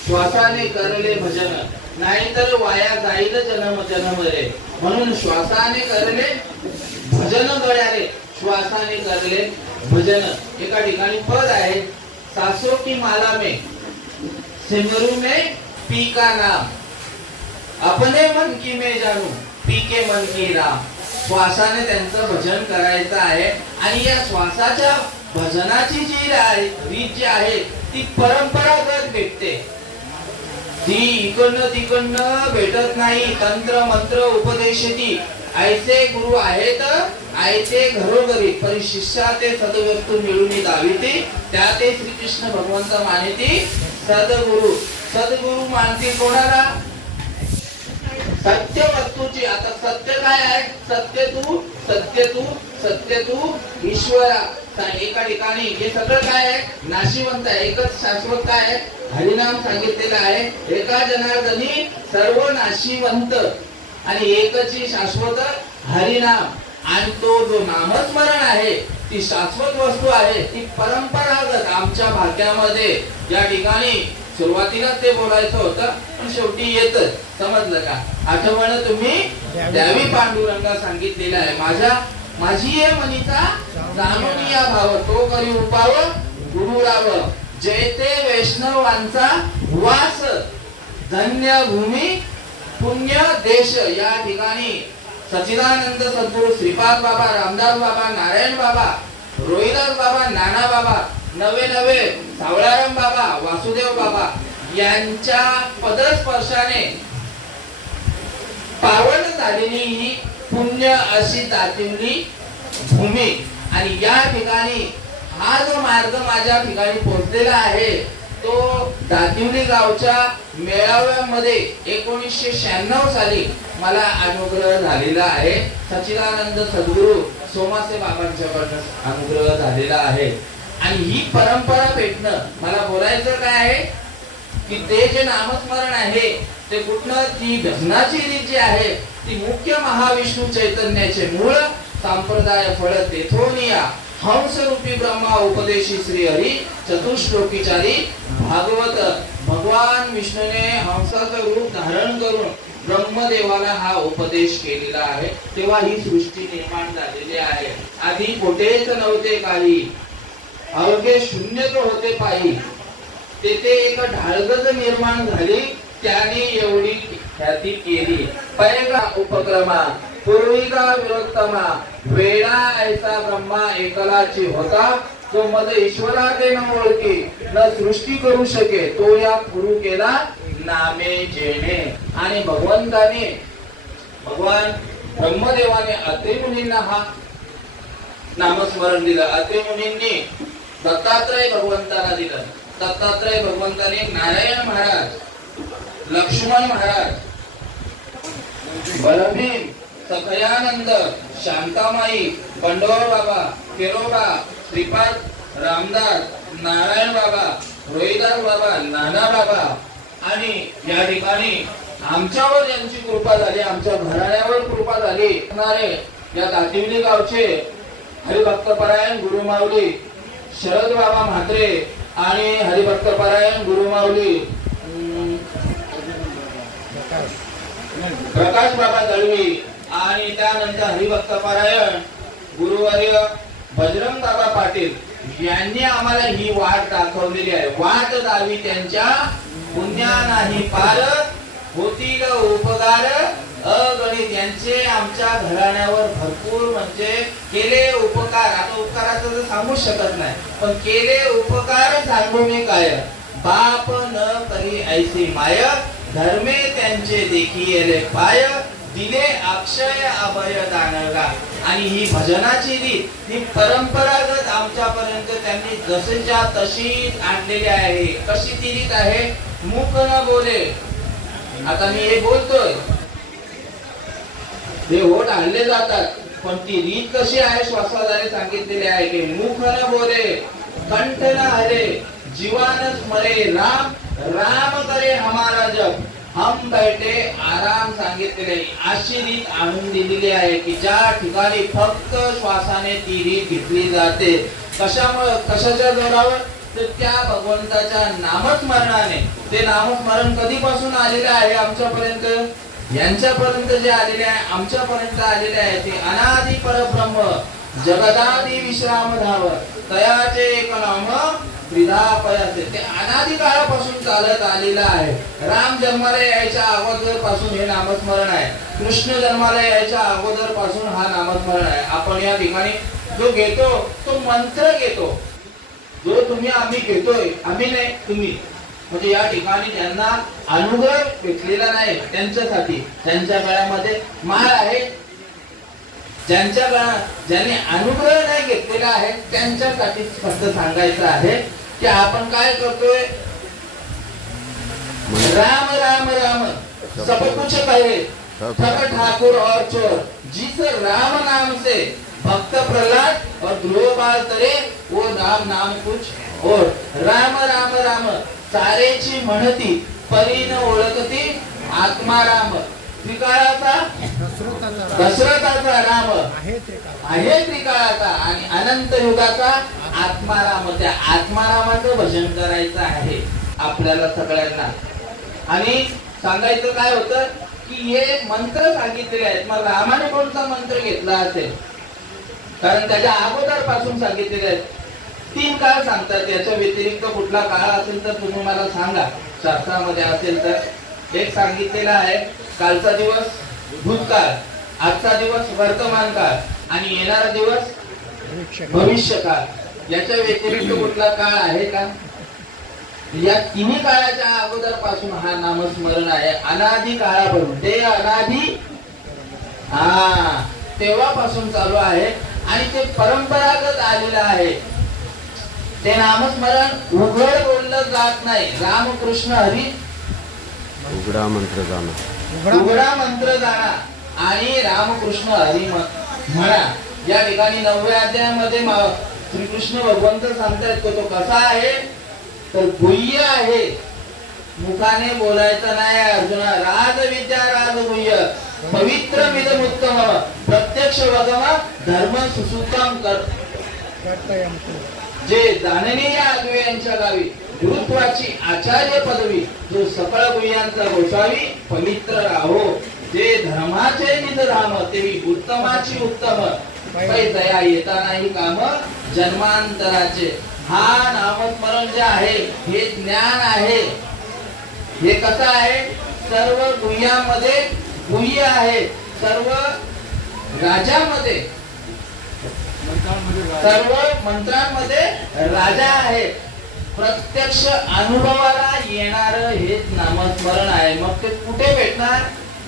श्वासाने करले भजन, नाहीतर वाया जाईल जन्म जन्म रे. म्हणून श्वासाने करले भजन गड्यारे, श्वासाने करले भजन. एका ठिकाणी पद आहे, सासो की माला में सिमरू में पी का नाम, अपने मन की मैं जानू पी के मन की राम. श्वासाने त्यांचं भजन करायचं आहे. आणि या श्वासाच्या भजनाची जी रीत जी आहे ती परंपरागत भेटते, ती इकडनं तिकडनं भेटत नाही. तंत्र मंत्र उपदेशती ऐसे गुरु आहेत ऐसे घरोघरी, परी शिष्या ते सद्वस्तू मिळून दाविती, त्या ते श्रीकृष्ण भगवंत मानिती सद्गुरु. सद्गुरु मानतील कोणाला? सत्य वस्तूची. आता सत्य काय आहे? सत्य तू सत्य तू सत्य तू ईश्वरा. एका ठिकाणी हे सगळं काय आहे? नाशिवंत आहे. एकच शाश्वत काय आहे? हरिनाम सांगितलेलं आहे. एका जनार्दनी सर्व नाशिवंत आणि एकची शाश्वत हरिनाम. आणि तो जो नामस्मरण आहे ती शाश्वत वस्तू आहे, ती परंपरागत आमच्या भाग्यामध्ये. या ठिकाणी सुरुवातीला ते बोलायचं होतं पण शेवटी येतच, समजलं का? आठवण तुम्ही द्यावी पांडुरंगा सांगितलेलं आहे. माझी ये मनीचा जाणून या भाव, तो करी उपाव गुरुराव. जयते वैष्णवांचा वास, धन्य भूमी पुण्य देश. या ठिकाणी सच्चिदानंद सद्गुरु श्रीपाद बाबा, रामदास बाबा, नारायण बाबा, रोहिदास बाबा, नाना बाबा, नवे सावळाराम बाबा, वासुदेव बाबा यांच्या पदस्पर्शाने पावन झालेली ही पुण्य अशी दातिवली भूमी आणि या ठिकाणी हा जो मार्ग माझ्या ठिकाणी पोहोचलेला आहे तो दातिवली गावच्या मेळाव्यामध्ये 1996 साली मला अनुग्रह झालेला आहे. सच्चिदानंद सद्गुरू सोमासे बाबांच्याकडून अनुग्रह झालेला आहे. आणि ही परंपरा भेटणं, मला बोलायचं काय आहे की ते जे नामस्मरण आहे ते कुठनं, ती भजनाची रीत जी आहे ती मुख्य महाविष्णू चैतन्याचे मूळ संप्रदाय फळ तेथोनिया हंस रूपी ब्रह्मा उपदेशी श्री हरी चतुश्लोकीचारी भागवत. भगवान विष्णूने हंसाचं रूप धारण करून ब्रह्मदेवाला हा उपदेश केलेला आहे. तेव्हा ही सृष्टी निर्माण झालेली आहे. आधी कोठेच नव्हते काही, अवघे शून्यच होते पायी. तेथे एक ढाळगज निर्माण झाली, त्याने एवढी ख्याती केली. पैगा उपक्रमा पूर्विका विरोत्तमा वेळा ऐसा ब्रह्मा एकलाची होता. तो मद ईश्वरा ते न ओळखी न सृष्टी करू शके, तो या गुरु केला नामे जेणे. आणि भगवान ब्रह्मदेवाने अत्रि मुनींना हा नामस्मरण दिलं. अत्रि मुनींनी दत्तात्रय भगवंताला दिलं. दत्तात्रय भगवंताने नारायण महाराज, लक्ष्मण महाराज, बलभीम, सखयानंद, शांतामाई, बंडोर बाबा, केरोबा, श्रीपाद, रामदास, नारायण बाबा, रोहिदास बाबा, नाना बाबा. आणि या ठिकाणी आमच्यावर ज्यांची कृपा झाली, आमच्या घराण्यावर कृपा झाली या दातिवली गावचे हरिभक्तपरायण गुरुमाऊली शरद बाबा म्हात्रे आणि हरिभक्तपरायण गुरुमाऊली प्रकाश बाबा दळवी आणि त्यानंतर हरिभक्तपरायण गुरुवर्य बजरंग बाबा पाटील यांनी आम्हाला ही वाट दाखवलेली आहे. वाट दावी त्यांच्या पुण्या नाही पार, होतील उपकार अगणित. यांचे आमच्या घराण्यावर भरपूर म्हणजे केले उपकार, आता उपकाराचं तर सांगूच शकत नाही, पण केले उपकार सांगू मी काय. बाप न करी ऐसी माय, धर्मे त्यांचे देखील पाय, दिले अक्षय अभय दानगा. आणि ही भजनाची रीत ही परंपरागत आमच्यापर्यंत त्यांनी जशीच्या तशीच आणलेली आहे. कशी ती रीत आहे, मुख न बोले. आता मी हे बोलतोय, हे होठ हल्ले जातात, पण ती रीत कशी आहे श्वासाद्वारे सांगितलेली आहे की मुख न बोले, कंठ न हरे, जीवान स्मरे राम, राम करे हमारा जप, हम बैठे आराम सांगितलेले. अशी रीत आणून दिलेली आहे की ज्या ठिकाणी फक्त श्वासाने ती रीत घेतली जाते. कशामुळे, कशाच्या जोरावर, तर त्या भगवंताच्या नामस्मरणाने. ते नामस्मरण कधीपासून आलेले आहे आमच्यापर्यंत, यांच्यापर्यंत जे आलेले आहे, आमच्यापर्यंत आलेले आहे ते अनादि परब्रह्म जगदादि विश्राम धाव तयाचे एक नाम त्रिधापयाचे. ते अनादि काळापासून चालत आलेलं आहे. राम जन्माला यायच्या अगोदर पासून हे नामस्मरण आहे. कृष्ण जन्माला यायच्या अगोदर पासून हा नामस्मरण आहे. आपण या ठिकाणी जो घेतो तो मंत्र घेतो, जो तुम्ही आम्ही घेतोय, आम्ही नाही तुम्ही. म्हणजे या ठिकाणी ज्यांना अनुग्रह भेटलेला नाही त्यांच्यासाठी, ज्यांच्या गळ्यामध्ये माळ आहे, ज्यांनी अनुग्रह नाही घेतलेला आहे त्यांच्यासाठी फक्त सांगायचं आहे की आपण काय करतोय. राम राम राम सब कुछ कहे ठग ठाकुर और चोर, जिस राम नाम से भक्त प्रहलाद और ध्रुव बाल तरे वो राम नाम कुछ और. राम राम राम सारेची म्हणती, परीन ओळखती आत्माराम. त्रिकाळाचा दशरथाचा राम आहे, त्रिकाळाचा आणि अनंत युगाचा आत्माराम. त्या आत्मारामाचं भजन करायचं आहे आपल्याला सगळ्यांना. आणि सांगायचं काय होतं की हे मंत्र सांगितलेले आहेत. मग रामाने कोणता मंत्र घेतला असेल, कारण त्याच्या अगोदर पासून सांगितलेले आहेत. 3 काळ सांगतात, याच्या व्यतिरिक्त कुठला काळ असेल तर तुम्ही मला सांगा, शास्त्रामध्ये असेल तर. एक सांगितलेला आहे कालचा दिवस भूतकाळ, आजचा दिवस वर्तमान काळ आणि येणारा दिवस भविष्य काळ. याच्या व्यतिरिक्त कुठला काळ आहे का? या तिन्ही काळाच्या अगोदर पासून हा नामस्मरण आहे. अनादि काळापासून, ते अनादि तेव्हापासून चालू आहे. आणि ते परंपरागत आलेलं आहे. ते नामस्मरण उघड बोललं जात नाही. रामकृष्ण हरी उघडा मंत्र जाणा, उघडा मंत्र जाणा आणि रामकृष्ण हरी म्हणा. या ठिकाणी 9व्या अध्यायामध्ये श्रीकृष्ण भगवंत सांगतायत तो कसा आहे तर गुह्य आहे. मुखाने बोलायचं नाही अर्जुना. राजविद्या राजगुह्य पवित्र मिदमुत्तम प्रत्यक्ष वगम धर्म सुसूतम कर. जे जाणनीय आगवे यांच्या गावी गुरुत्वाची आचार्य पदवी जो सकळ गुह्यांचा गोसावी पवित्र राहो. जे धर्माचे निजधाम तेवी उत्तमाची उत्तम पै दया येता नाही काम जन्मांतराचे. हा नामस्मरण जे आहे हे ज्ञान आहे. हे कसं आहे सर्व गुह्यामध्ये गुह्य आहे. सर्व राजामध्ये सर्व मंत्रांमध्ये राजा आहे. प्रत्यक्ष अनुभवाला येणार हेच नामस्मरण आहे. मग ते कुठे भेटणार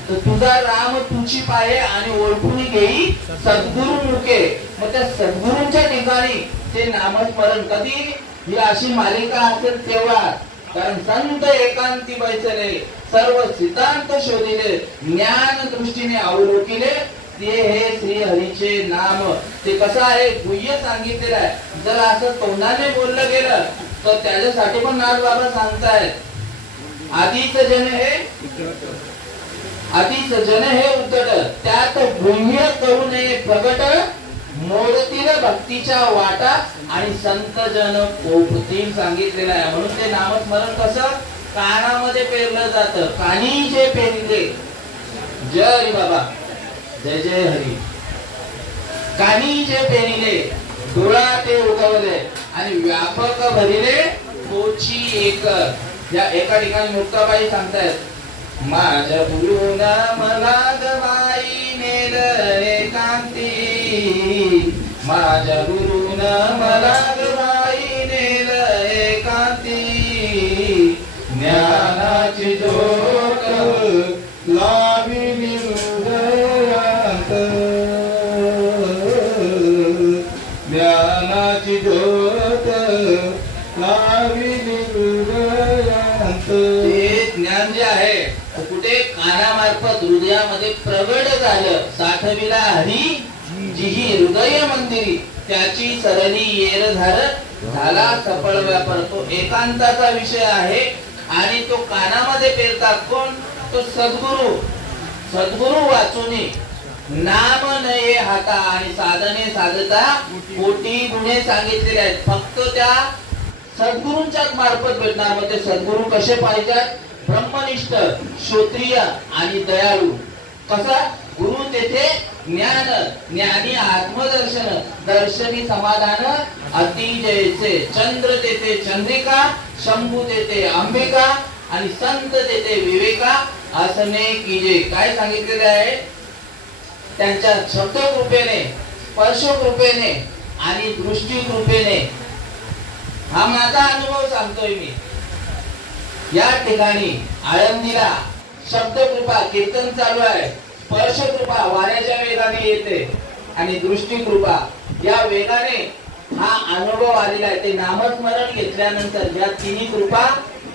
तर तुझा राम तुझी पाहे आणि ओळखून घेई सद्गुरु मुखे. मग त्या सद्गुरूंच्या ठिकाणी ते नामस्मरण कधी ही अशी मालिका असेल तेव्हा. कारण संत एकांती बैसले सर्व सिद्धांत शोधिले ज्ञान दृष्टीने अवलोकिले ते हे श्री हरीचे नाम. ते कसं आहे गुह्य सांगितलेलं आहे. जर असं तोंडाने बोललं गेलं तर त्याच्यासाठी पण नाथ बाबा सांगतायत आधीच जन हे उद्धट त्यात गुह्य करू नये प्रगट मोडतील भक्तीच्या वाटा आणि संत जन पोपतील सांगितलेलं आहे. म्हणून ते नामस्मरण कसं कानामध्ये पेरलं जातं. कानी जे पेरले जय हरी बाबा जय जय हरी. कानी जे पेरिले डोळा ते उगवले आणि व्यापक भरिले तोची एक. या एका ठिकाणी मुक्ताबाई सांगतायत माझ्या गुरुन मला गवाई नेल एकांती. माझ्या गुरुन मला गवाई नेल एकांती. ज्ञानाची ज्योत लाविली हृदयात. ज्ञानाची ज्योत लाविली हृदयात. ते ज्ञान जे आहे कुठे कानामार्फत हृदयामध्ये प्रगट झालं. साठविला हरी जिही हृदय मंदिरी त्याची सरली येर झाला सफळ व्यापार. तो एकांताचा विषय आहे आणि तो कानामध्ये पेरतात कोण तो सद्गुरु. सद्गुरु वाचूनी नाम नये हाता आणि साधने साधता कोटी गुणे सांगितलेले आहेत. फक्त त्या सद्गुरूंच्याच मार्फत भेटणार. मग ते सद्गुरु कसे पाहिजेत ब्रह्मनिष्ठ श्रोत्रिय आणि दयाळू. कसा गुरु तेथे ज्ञान ज्ञानी आत्मदर्शन दर्शनी समाधान अति जयचे. चंद्र तेथे चंद्रिका शंभू तेथे अंबिका आणि संत तेथे विवेका असणे कीजे. काय सांगितलेले आहे त्यांच्या शब्द कृपेने स्पर्श कृपेने आणि दृष्टी कृपेने. हा माझा अनुभव सांगतोय मी. या ठिकाणी आळंदीला शब्द कृपा कीर्तन चालू आहे. स्पर्श कृपा वाऱ्याच्या वेगाने येते आणि दृष्टी कृपा या वेगाने हा अनुभव आलेला आहे. ते नामस्मरण घेतल्यानंतर या तिन्ही कृपा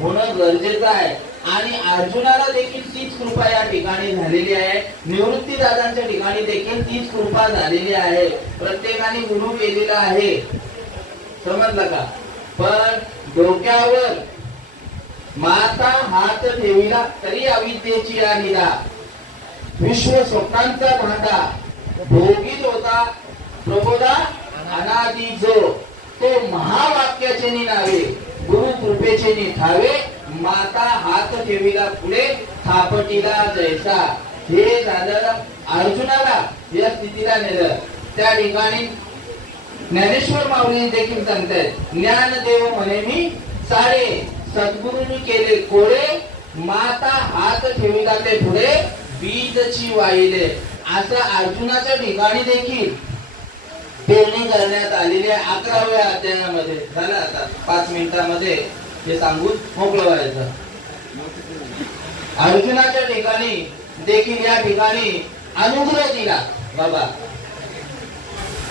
होणं गरजेचं आहे. आणि अर्जुनाला देखील तीच कृपा या ठिकाणी झालेली आहे. निवृत्ती दादांच्या ठिकाणी देखील तीच कृपा झालेली आहे. प्रत्येकाने गुरु केलेला आहे. समजलं का. पण डोक्यावर माता हात ठेविला तरी अविद्येची निदा. विश्व स्वप्नांचा भांडा भोगीत होता प्रबोधा अनादि जो. तो महावाक्याचे नावे गुरु कृपेचे ठावे. माता हात ठेविला पुढे थापटीला जैसा. हे झालं अर्जुनाला या स्थितीला नेलं. त्या ठिकाणी ज्ञानेश्वर माऊली देखील सांगतायत ज्ञानदेव म्हणे मी सारे सद्गुरूंनी केले कोळे. माता हात ठेविला ते पुढे बीजची वाहिले. असं अर्जुनाच्या ठिकाणी देखील पेरणी करण्यात आलेली आहे. 11व्या अध्यायामध्ये. झालं आता 5 मिनिटांमध्ये हे सांगून मोकळं व्हायचं. अर्जुनाच्या ठिकाणी देखील या ठिकाणी अनुग्रह दिला बाबा.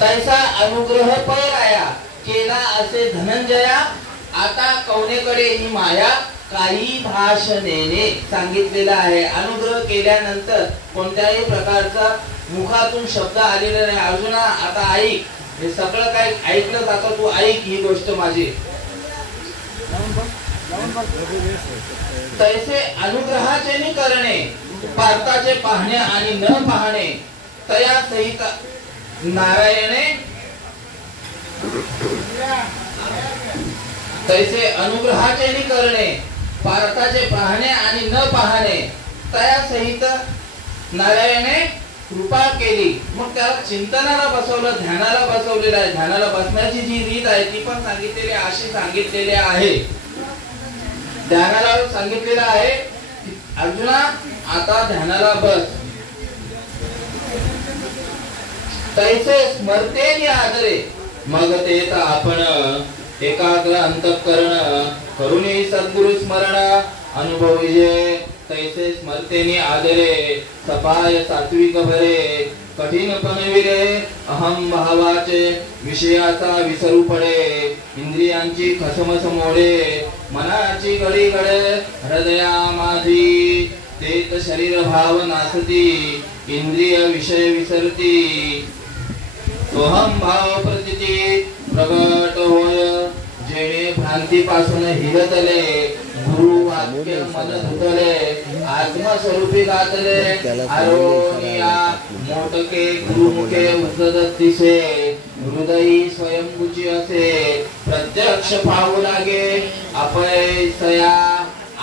तैसा अनुग्रह पैराया केला असे धनंजया आता कौनेकडे ही माया काही भाषणेने सांगितलेला आहे. अनुग्रह केल्यानंतर कोणत्याही प्रकारचा मुखातून शब्द आलेला नाही. अर्जुना आता ऐक, हे सगळं काय ऐकलं जातं, तू ऐक ही गोष्ट माझी. तैसे अनुग्रहाचे नि करणे पार्थाचे पाहणे आणि न पाहणे तया सहित नारायणे. तैसे अनुग्रहाचे नि करणे पार्थाचे पाहणे आणि न पाहणे तया सहित नारायणे कृपा केली. मग त्याला चिंतनाला बसवलं, ध्यानाला बसवलेलं आहे. ध्यानाला बसण्याची जी रीत आहे ती पण सांगितलेली अशी सांगितलेली आहे. ध्यानाला सांगितलेलं आहे अर्जुना आता ध्यानाला बस. तैसे स्मरते आदरे मग ते तर आपण एकाग्र अंतःकरण करूनही सद्गुरु स्मरण अनुभविजे. तैसे स्मरतेने आदरे सपाय सात्विक भरे कठीण पणविरे अहम भावाचे विषयाचा विसरू पडे इंद्रियांची खसमस मोडे मनाची घडी घडे हृदया माझी तेत शरीर भाव नासती इंद्रिय विषय विसरती सोहम भाव प्रतीती प्रगट होय जेणे भ्रांतीपासून हिरतले गुरु वाक्य मन धुतले आत्मस्वरूपी गातले आरोनिया मोटके गुरुमुखे उचलत दिसे हृदयी स्वयंभूची असे प्रत्यक्ष पाहू लागे अपयसया.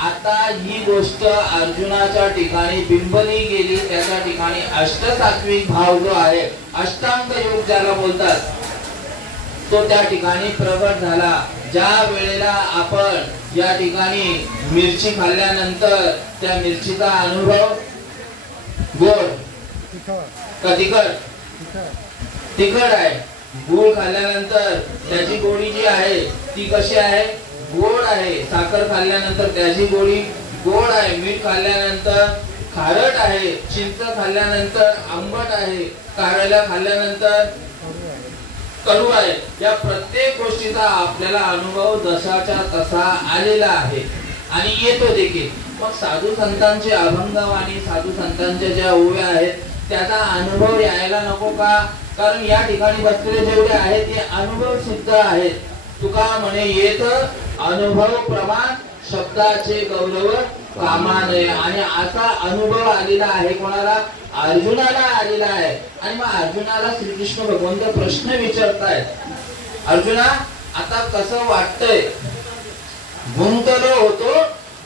आता ही गोष्ट अर्जुनाच्या ठिकाणी बिंबली गेली. त्याच्या ठिकाणी अष्टसात्विक भाव जो आहे अष्टांग योग ज्याला बोलतात तो त्या ठिकाणी प्रगट झाला. ज्या वेळेला आपण या ठिकाणी मिरची खाल्ल्यानंतर त्या मिरचीचा अनुभव गोड का तिखट? तिखट आहे. गूळ खाल्ल्यानंतर त्याची गोडी जी आहे ती कशी आहे? गोड आहे. साखर खाल्ल्यानंतर त्याची गोडी गोड आहे. मीठ खाल्ल्यानंतर खारट आहे. चिंच खाल्ल्यानंतर आंबट आहे. कारला खाल्ल्यानंतर कडू आहे. या प्रत्येक गोष्टीचा आपल्याला अनुभव जशाच्या तसा आलेला आहे आणि येतो देखील. मग साधू संतांचे अभंगवाणी साधू संतांच्या ज्या ओव्या आहेत त्याचा अनुभव यायला नको का? कारण या ठिकाणी बसलेले जेवढे आहेत ते अनुभव सिद्ध आहेत. तुका म्हणे येत अनुभव प्रमाण शब्दाचे गौरव कामा नये. आणि असा अनुभव आलेला आहे कोणाला? अर्जुनाला आलेला आहे. आणि मग अर्जुनाला श्रीकृष्ण भगवंत प्रश्न विचारतायत. अर्जुना आता कसं वाटतंय? गुंतलो होतो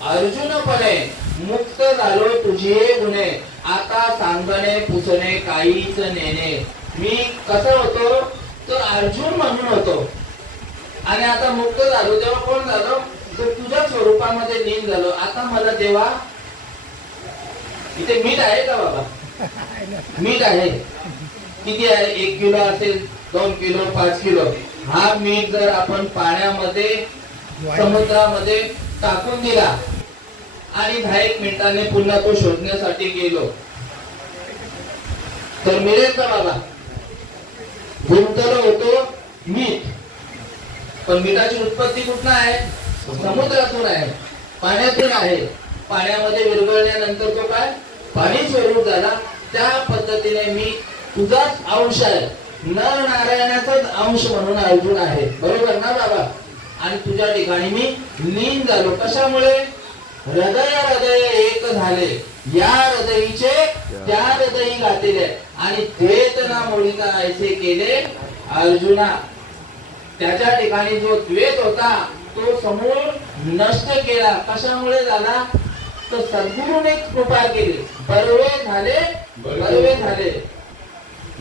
अर्जुनपणे मुक्त झालो तुझे गुणे आता सांगणे पुसणे काहीच नेणे. मी कसं होतो? तर अर्जुन म्हणून होतो आणि आता मुक्त झालो. तेव्हा कोण झालो? तर तुझ्या स्वरूपामध्ये लीन झालो. आता मला तेव्हा इथे मीठ आहे का बाबा? मीठ आहे. किती आहे? 1 किलो असेल, 2 किलो, 5 किलो. हा मीठ जर आपण पाण्यामध्ये समुद्रामध्ये टाकून दिला आणि 10 मिनिटांनी पुन्हा तो शोधण्यासाठी गेलो तर मिळेल का बाबा? गुंतलो होतो मीठ, पण मिठाची उत्पत्ती कुठून आहे? समुद्रातून आहे, पाण्यातून आहे. पाण्यामध्ये विरघळल्यानंतर तो काय पाणी स्वरूप झाला. त्या पद्धतीने मी तुझाच अंश आहे, नर नारायणाचाच अंश म्हणून अर्जुन आहे. बरोबर ना बाबा? आणि तुझ्या ठिकाणी मी लीन झालो. कशामुळे? हृदय हृदय एक झाले. या हृदयीचे त्या हृदयी घातले आणि चेतना मोडीचा ऐसे केले अर्जुना. त्याच्या ठिकाणी जो द्वेष होता तो समूळ नष्ट केला. कशामुळे झाला? तर सद्गुरूने कृपा केली. बरवे झाले, बरवे झाले.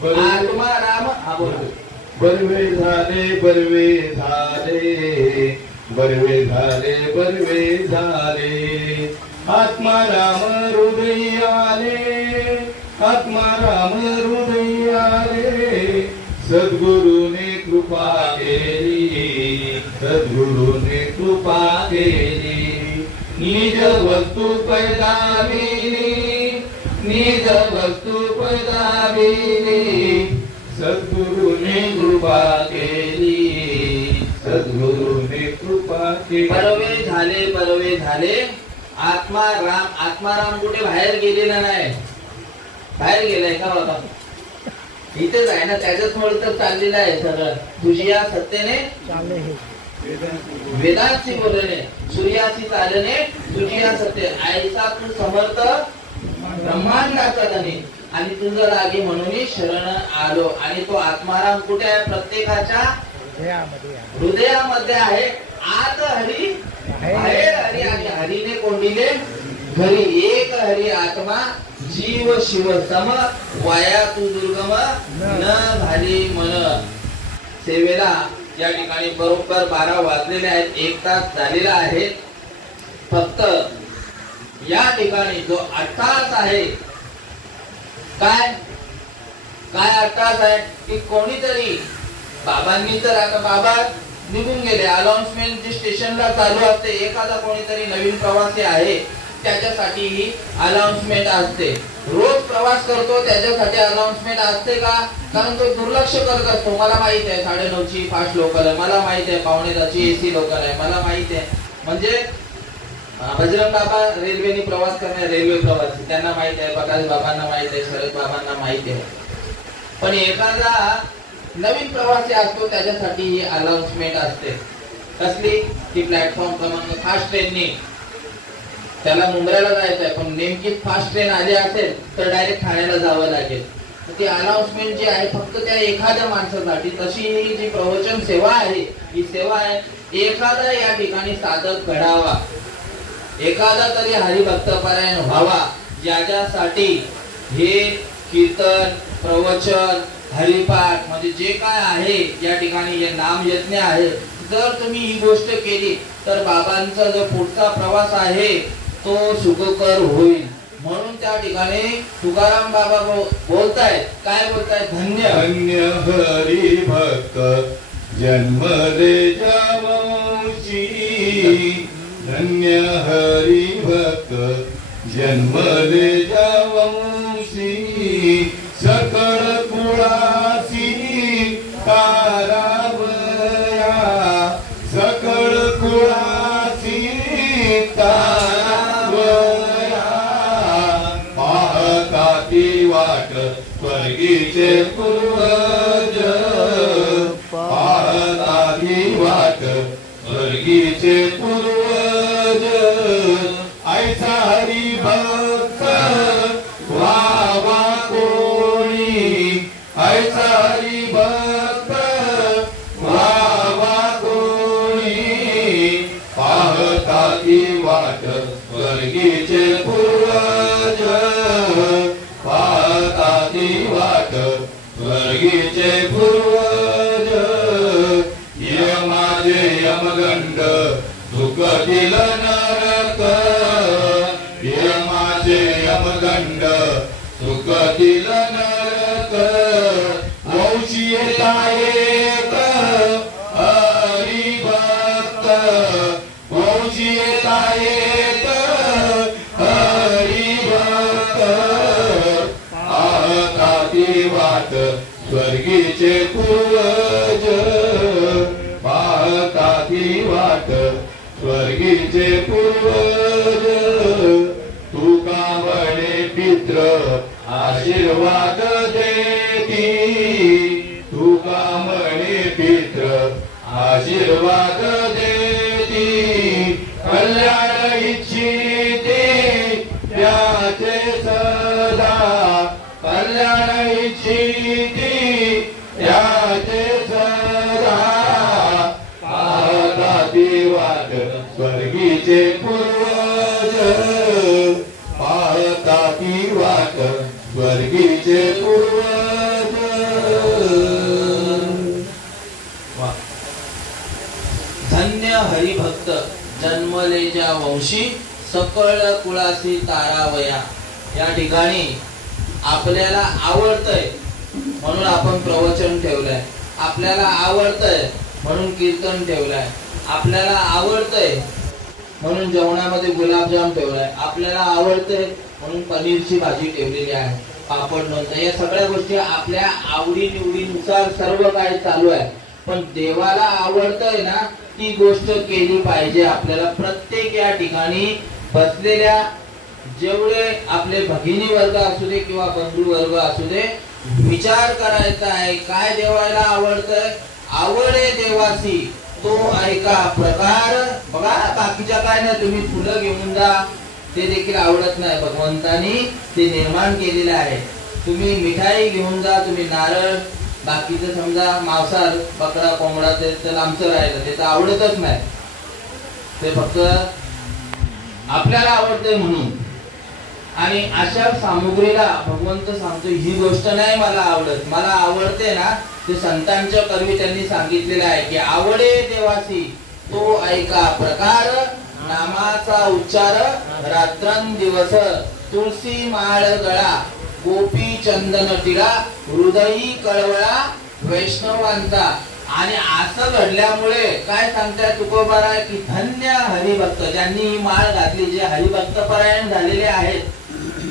आत्मा राम हा बोलतो. बरवे झाले, बरवे झाले, बरवे झाले, बरवे झाले. आत्मा राम हृदय आले, आत्मा राम हृदय आले. सद्गुरूने कृपा केली, सद्गुरूने कृपा केली. निज वस्तू पैदा मिली, निज वस्तू पैदा मिली. सद्गुरुने कृपा केली, सद्गुरुने कृपा केली. परवे झाले. आत्माराम कुठे बाहेर गेलेला नाही. बाहेर गेलाय का बाबा? इथेच आहे ना, त्याच्याचमुळे तर चाललेलं आहे सगळं. तुझ्या सत्तेने वेदांची बोलणे, सूर्याची चालणे, तुझ्या सत्य ऐसा तू समर्थ ब्रह्मांडाचा धनी. आणि तुझं लागे म्हणून शरण आलो. आणि तो आत्माराम कुठे आहे? प्रत्येकाच्या हृदयामध्ये आहे. आत हरी बाहेर हरी. आणि हरीने कोंडिले घरी. एक हरी आत्मा जीव शिव सम. वाया तू दुर्गम न झाली मन. सेवेला या ठिकाणी बरोबर 12 वाजलेले आहेत. 1 तास झालेला आहे. फक्त या ठिकाणी जो 8 तास आहे, काय अट्टास आहे की कोणीतरी बाबांनी तर आता बाबा निघून गेले. अनाउन्समेंट जी स्टेशनला चालू असते, एखादा कोणीतरी नवीन प्रवासी आहे त्याच्यासाठी ही अनाउन्समेंट असते. रोज प्रवास करतो त्याच्यासाठी अनाउन्समेंट असते का? कारण तो दुर्लक्ष करत असतो. मला माहित आहे 9:30ची फास्ट लोकल आहे, मला माहित आहे 9:45ची एसी लोकल आहे, मला माहित आहे. म्हणजे बजरंग बाबा रेल्वेने प्रवास करणारे रेल्वे प्रवासी, त्यांना माहित आहे. प्रकाश बाबांना माहित आहे, शरद बाबांना माहित आहे. पण एखादा नवीन प्रवासी असतो त्याच्यासाठी ही अनाउन्समेंट असते. कसली? की प्लॅटफॉर्म क्रमांक फास्ट ट्रेननी त्याला मुंबईला जायचं आहे, पण नेमकी फास्ट ट्रेन आली असेल तर डायरेक्ट ठाण्याला जावं लागेल. ती अनाउन्समेंट जी आहे फक्त त्या एखाद्या माणसासाठी. तशी ही जी प्रवचन सेवा आहे, ही सेवा आहे एखादा या ठिकाणी साधक घडावा, एखादा तरी हरिभक्त परायण व्हावा, ज्याच्यासाठी हे कीर्तन, प्रवचन, हरिपाठ म्हणजे जे काय आहे या ठिकाणी हे नाम यज्ञ आहे. जर तुम्ही ही गोष्ट केली तर बाबांचा जो पुढचा प्रवास आहे तो सुखकर होईल. म्हणून त्या ठिकाणी तुकाराम बाबा बोलतायत. काय बोलतायत? धन्य धन्य हरी भक्त जन्मले जावंशी. धन्य हरी भक्त जन्मले जावंशी. सकळ कुळासी तारावया. सकळ कुळासी तारावया. पाहता ती वाट स्वर्गीचे पूर्वज. पाहता ती वाट स्वर्गीचे पूर्वज. ऐसा हरी भक्त व्हावा कोणी. ऐसा हरी भक्त व्हावा कोणी. पाहता ती वाट स्वर्गीचे पूर्वज. पाहता ती वाट स्वर्गीचे पूर्वज. यमाजे यमगंड सुखतील नरक. यमाजे यमगंड सुखतील नरक. वंशी येता येत हरिभक्त. वंशी येता येत हरिभक्त. पाहता ती वाट स्वर्गीचे पूर्वज. पाहता ती वाट स्वर्गीचे पूर्वज. तुका वडे पित्र आशीर्वाद देती. तुका वडे पित्र आशीर्वाद देती. कल्याण इच्छिते त्याचे सदा. कल्याण इच्छिते त्याचे सदा. पाहता ती वाट स्वर्गीचे पूर्वज. पाहता ती वाट स्वर्गीचे पूर्वज. धन्य हरिभक्त जन्मले ज्या वंशी. सकळ कुळासी तारावया. या ठिकाणी आपल्याला आवडतंय म्हणून आपण प्रवचन ठेवलंय. आपल्याला आवडतंय म्हणून कीर्तन ठेवलंय. आपल्याला आवडतंय म्हणून जेवणामध्ये गुलाबजाम ठेवलाय. आपल्याला आवडतंय म्हणून पनीरची भाजी ठेवलेली आहे. पापड लोणचं या सगळ्या गोष्टी आपल्या आवडी निवडीनुसार सर्व काही चालू आहे, पण देवाला आवडतंय ना ती गोष्ट केली पाहिजे. आपल्याला प्रत्येक या ठिकाणी बसलेल्या जेवढे आपले भगिनी वर्ग असू दे किंवा बंधू वर्ग असू दे, विचार करायचा आहे काय देवाला आवडतंय. आवडे देवासी तो ऐका प्रकार. बघा बाकीच्या काय नाही, तुम्ही फुलं घेऊन जा ते देखील आवडत नाही. भगवंतानी ते निर्माण केलेले आहे. तुम्ही मिठाई घेऊन जा, तुम्ही नारळ, बाकीचं समजा मांसाहार बकरा कोंबडा ते तर आमचं राहिलं ते तर आवडतच नाही. ते फक्त आपल्याला आवडते म्हणून. आणि अशा सामुग्रीला भगवंत सांगतो ही गोष्ट नाही मला आवडत, मला आवडते ना ते संतांच्या कर्मी त्यांनी सांगितलेलं आहे की आवडे देवासी तो ऐका प्रकार. नामाचा उच्चार रात्रंदिवस, तुळशी माळ गळा, गोपी चंदन टिळा, हृदयी कळवळा वैष्णवांचा. आणि असं घडल्यामुळे काय सांगताय तुकोबाराय की धन्य हरिभक्त, ज्यांनी ही माळ घातली, जे हरिभक्त परायण झालेले आहेत,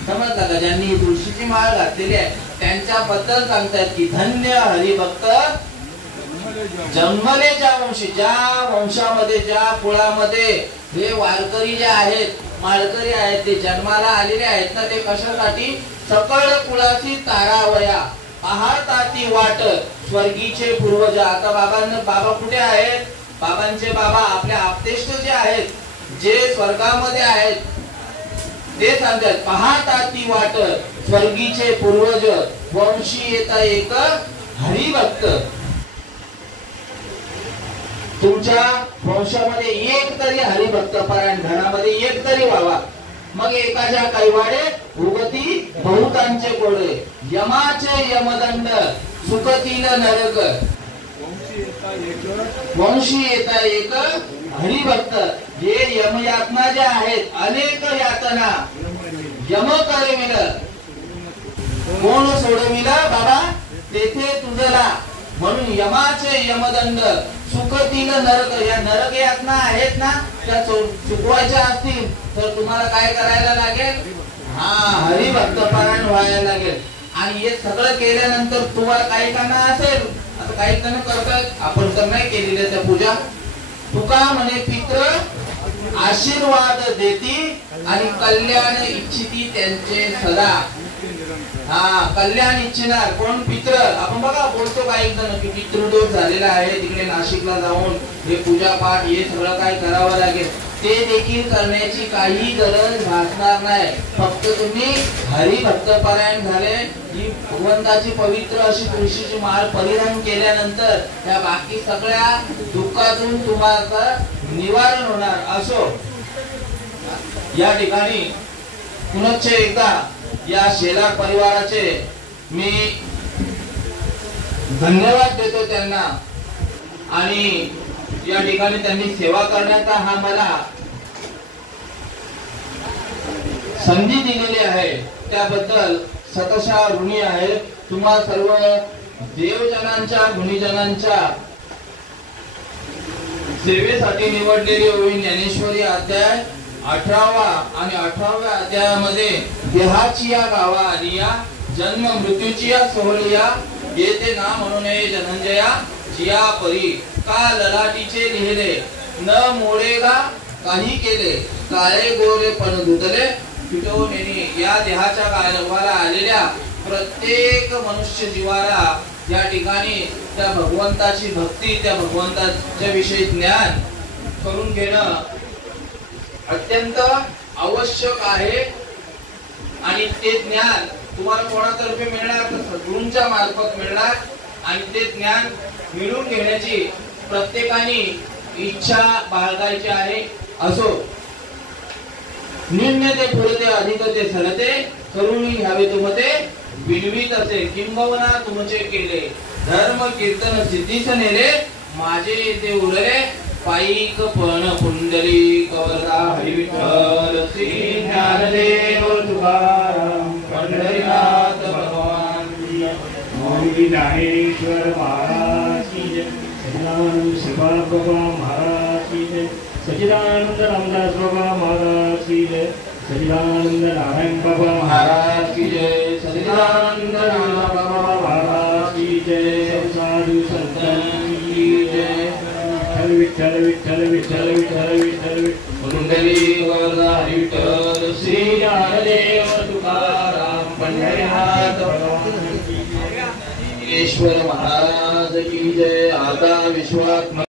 समजलं का, ज्यांनी ही तुळशीची माळ घातलेली आहे त्यांच्याबद्दल सांगतायत की धन्य हरिभक्त जन्मले ज्या वंशी, ज्या वंशामध्ये ज्या कुळामध्ये हे वारकरी जे आहेत, माळकरी आहेत, ते जन्माला आलेले आहेत ना, ते कशासाठी, सकळ कुळाची तारावया पाहताती वाट स्वर्गीचे पूर्वज. आता बाबा कुठे आहेत, बाबांचे बाबा आपले आप्तेष्ट जे आहेत, जे स्वर्गामध्ये आहेत, ते सांगतात पाहताती वाट स्वर्गीचे पूर्वज, वंशी येता एक हरिभक्त. तुमच्या वंशामध्ये एक तरी हरिभक्त परायण घरामध्ये एक तरी व्हावा. मग एकाच्या कैवाडे उगती बहुतांचे कोडे, यमाचे यमदंड सुखतील नरक, वंशी येता एक हरिभक्त. जे यमयातना ज्या आहेत अनेक यातना, यम करविल कोण सोडविल बाबा तेथे तुझला. म्हणून यमाचे यमदंड सुखतील नरक, या नरक यातना आहेत ना त्या चुकवायच्या असतील तर तुम्हाला काय करायला लागेल, हरिभक्त पारायण व्हायला लागेल. आणि हे सगळं केल्यानंतर तुम्हाला काही करणार असेल, आता काही जण करतात, आपण तर नाही केलेल्या त्या पूजा. तुका म्हणे पित्र आशीर्वाद देती आणि कल्याण इच्छिती त्यांचे सदा. कल्याण इच्छिणार कोण, पित्र. आपण बघा बोलतो काही जण की पितृदोष झालेला आहे, तिकडे नाशिकला जाऊन हे पूजा पाठ हे सगळं काय करावं लागेल, ते देखील करण्याची काही गरज भासणार नाही. फक्त तुम्ही हरिभक्त पारायण झाले, ही भगवंताची पवित्र अशी तुळशीची माळ परिधान केल्यानंतर त्या बाकी सगळ्या दुःखातून तुम्हाला निवारण होणार. असो या ठिकाणी पुनश्च एकदा या शेलार परिवाराचे मी धन्यवाद देतो त्यांना. आणि या ठिकाणी त्यांनी सेवा करण्याचा हा मला संधी दिलेली आहे त्याबद्दल सतशा ऋणी आहे. तुम्हा सर्व देवजनांच्या गुणीजनांच्या सेवेसाठी निवडलेली ओवी ज्ञानेश्वरी अध्याय 18वा आणि 18व्या अध्यायामध्ये देहाची या गावा आलिया, जन्म मृत्यूची या सोहलिया, येते ना म्हणून जनंजया जिया परी, का ललाटीचे लिहिले न मोडेगा काही केले, काळे गोरे पण धुतले पिटवणे. या देहाच्या गावाला आलेल्या प्रत्येक मनुष्य जीवाला या ठिकाणी त्या भगवंताची भक्ती, त्या भगवंताच्या विषयी ज्ञान करून घेणं अत्यंत आवश्यक आहे. आणि ते ज्ञान तुम्हाला कोणातर्फे मिळणार, तर सद्गुरूंच्या मार्फत मिळणार. आणि ते ज्ञान मिळवून घेण्याची प्रत्येकाने इच्छा बाळगायची आहे. असो निम्न ते पुढते अधिक ते सरते, करुणी घ्यावे तुमते विनवीत असे, किंबहुना तुमचे केले धर्म कीर्तन सिद्धीस नेले, माझे ते उरले पाईक पण पुंडली कवरदा हरिविठ्ठल श्री ज्ञानदेव तुकाराम पंढरीनाथ भगवान मौली ज्ञानेश्वर महाराज की जय, सच्चिदानंद शिवानंद बाबा महाराज की जय, सच्चिदानंद रामदास बाबा महाराज की जय, सच्चिदानंद नारायण बाबा महाराज की जय, सच्चिदानंद महाराज की जय, साधु संतान की जय। विठ्ठल विठ्ठल विठ्ठल विठ्ठल विठ्ठल विठ्ठल कुंडली वरदा विठ्ठल श्री ज्ञानदेव तुकाराम पंढरीनाथ ईश्वर महाराज की जय। आता विश्वात्मा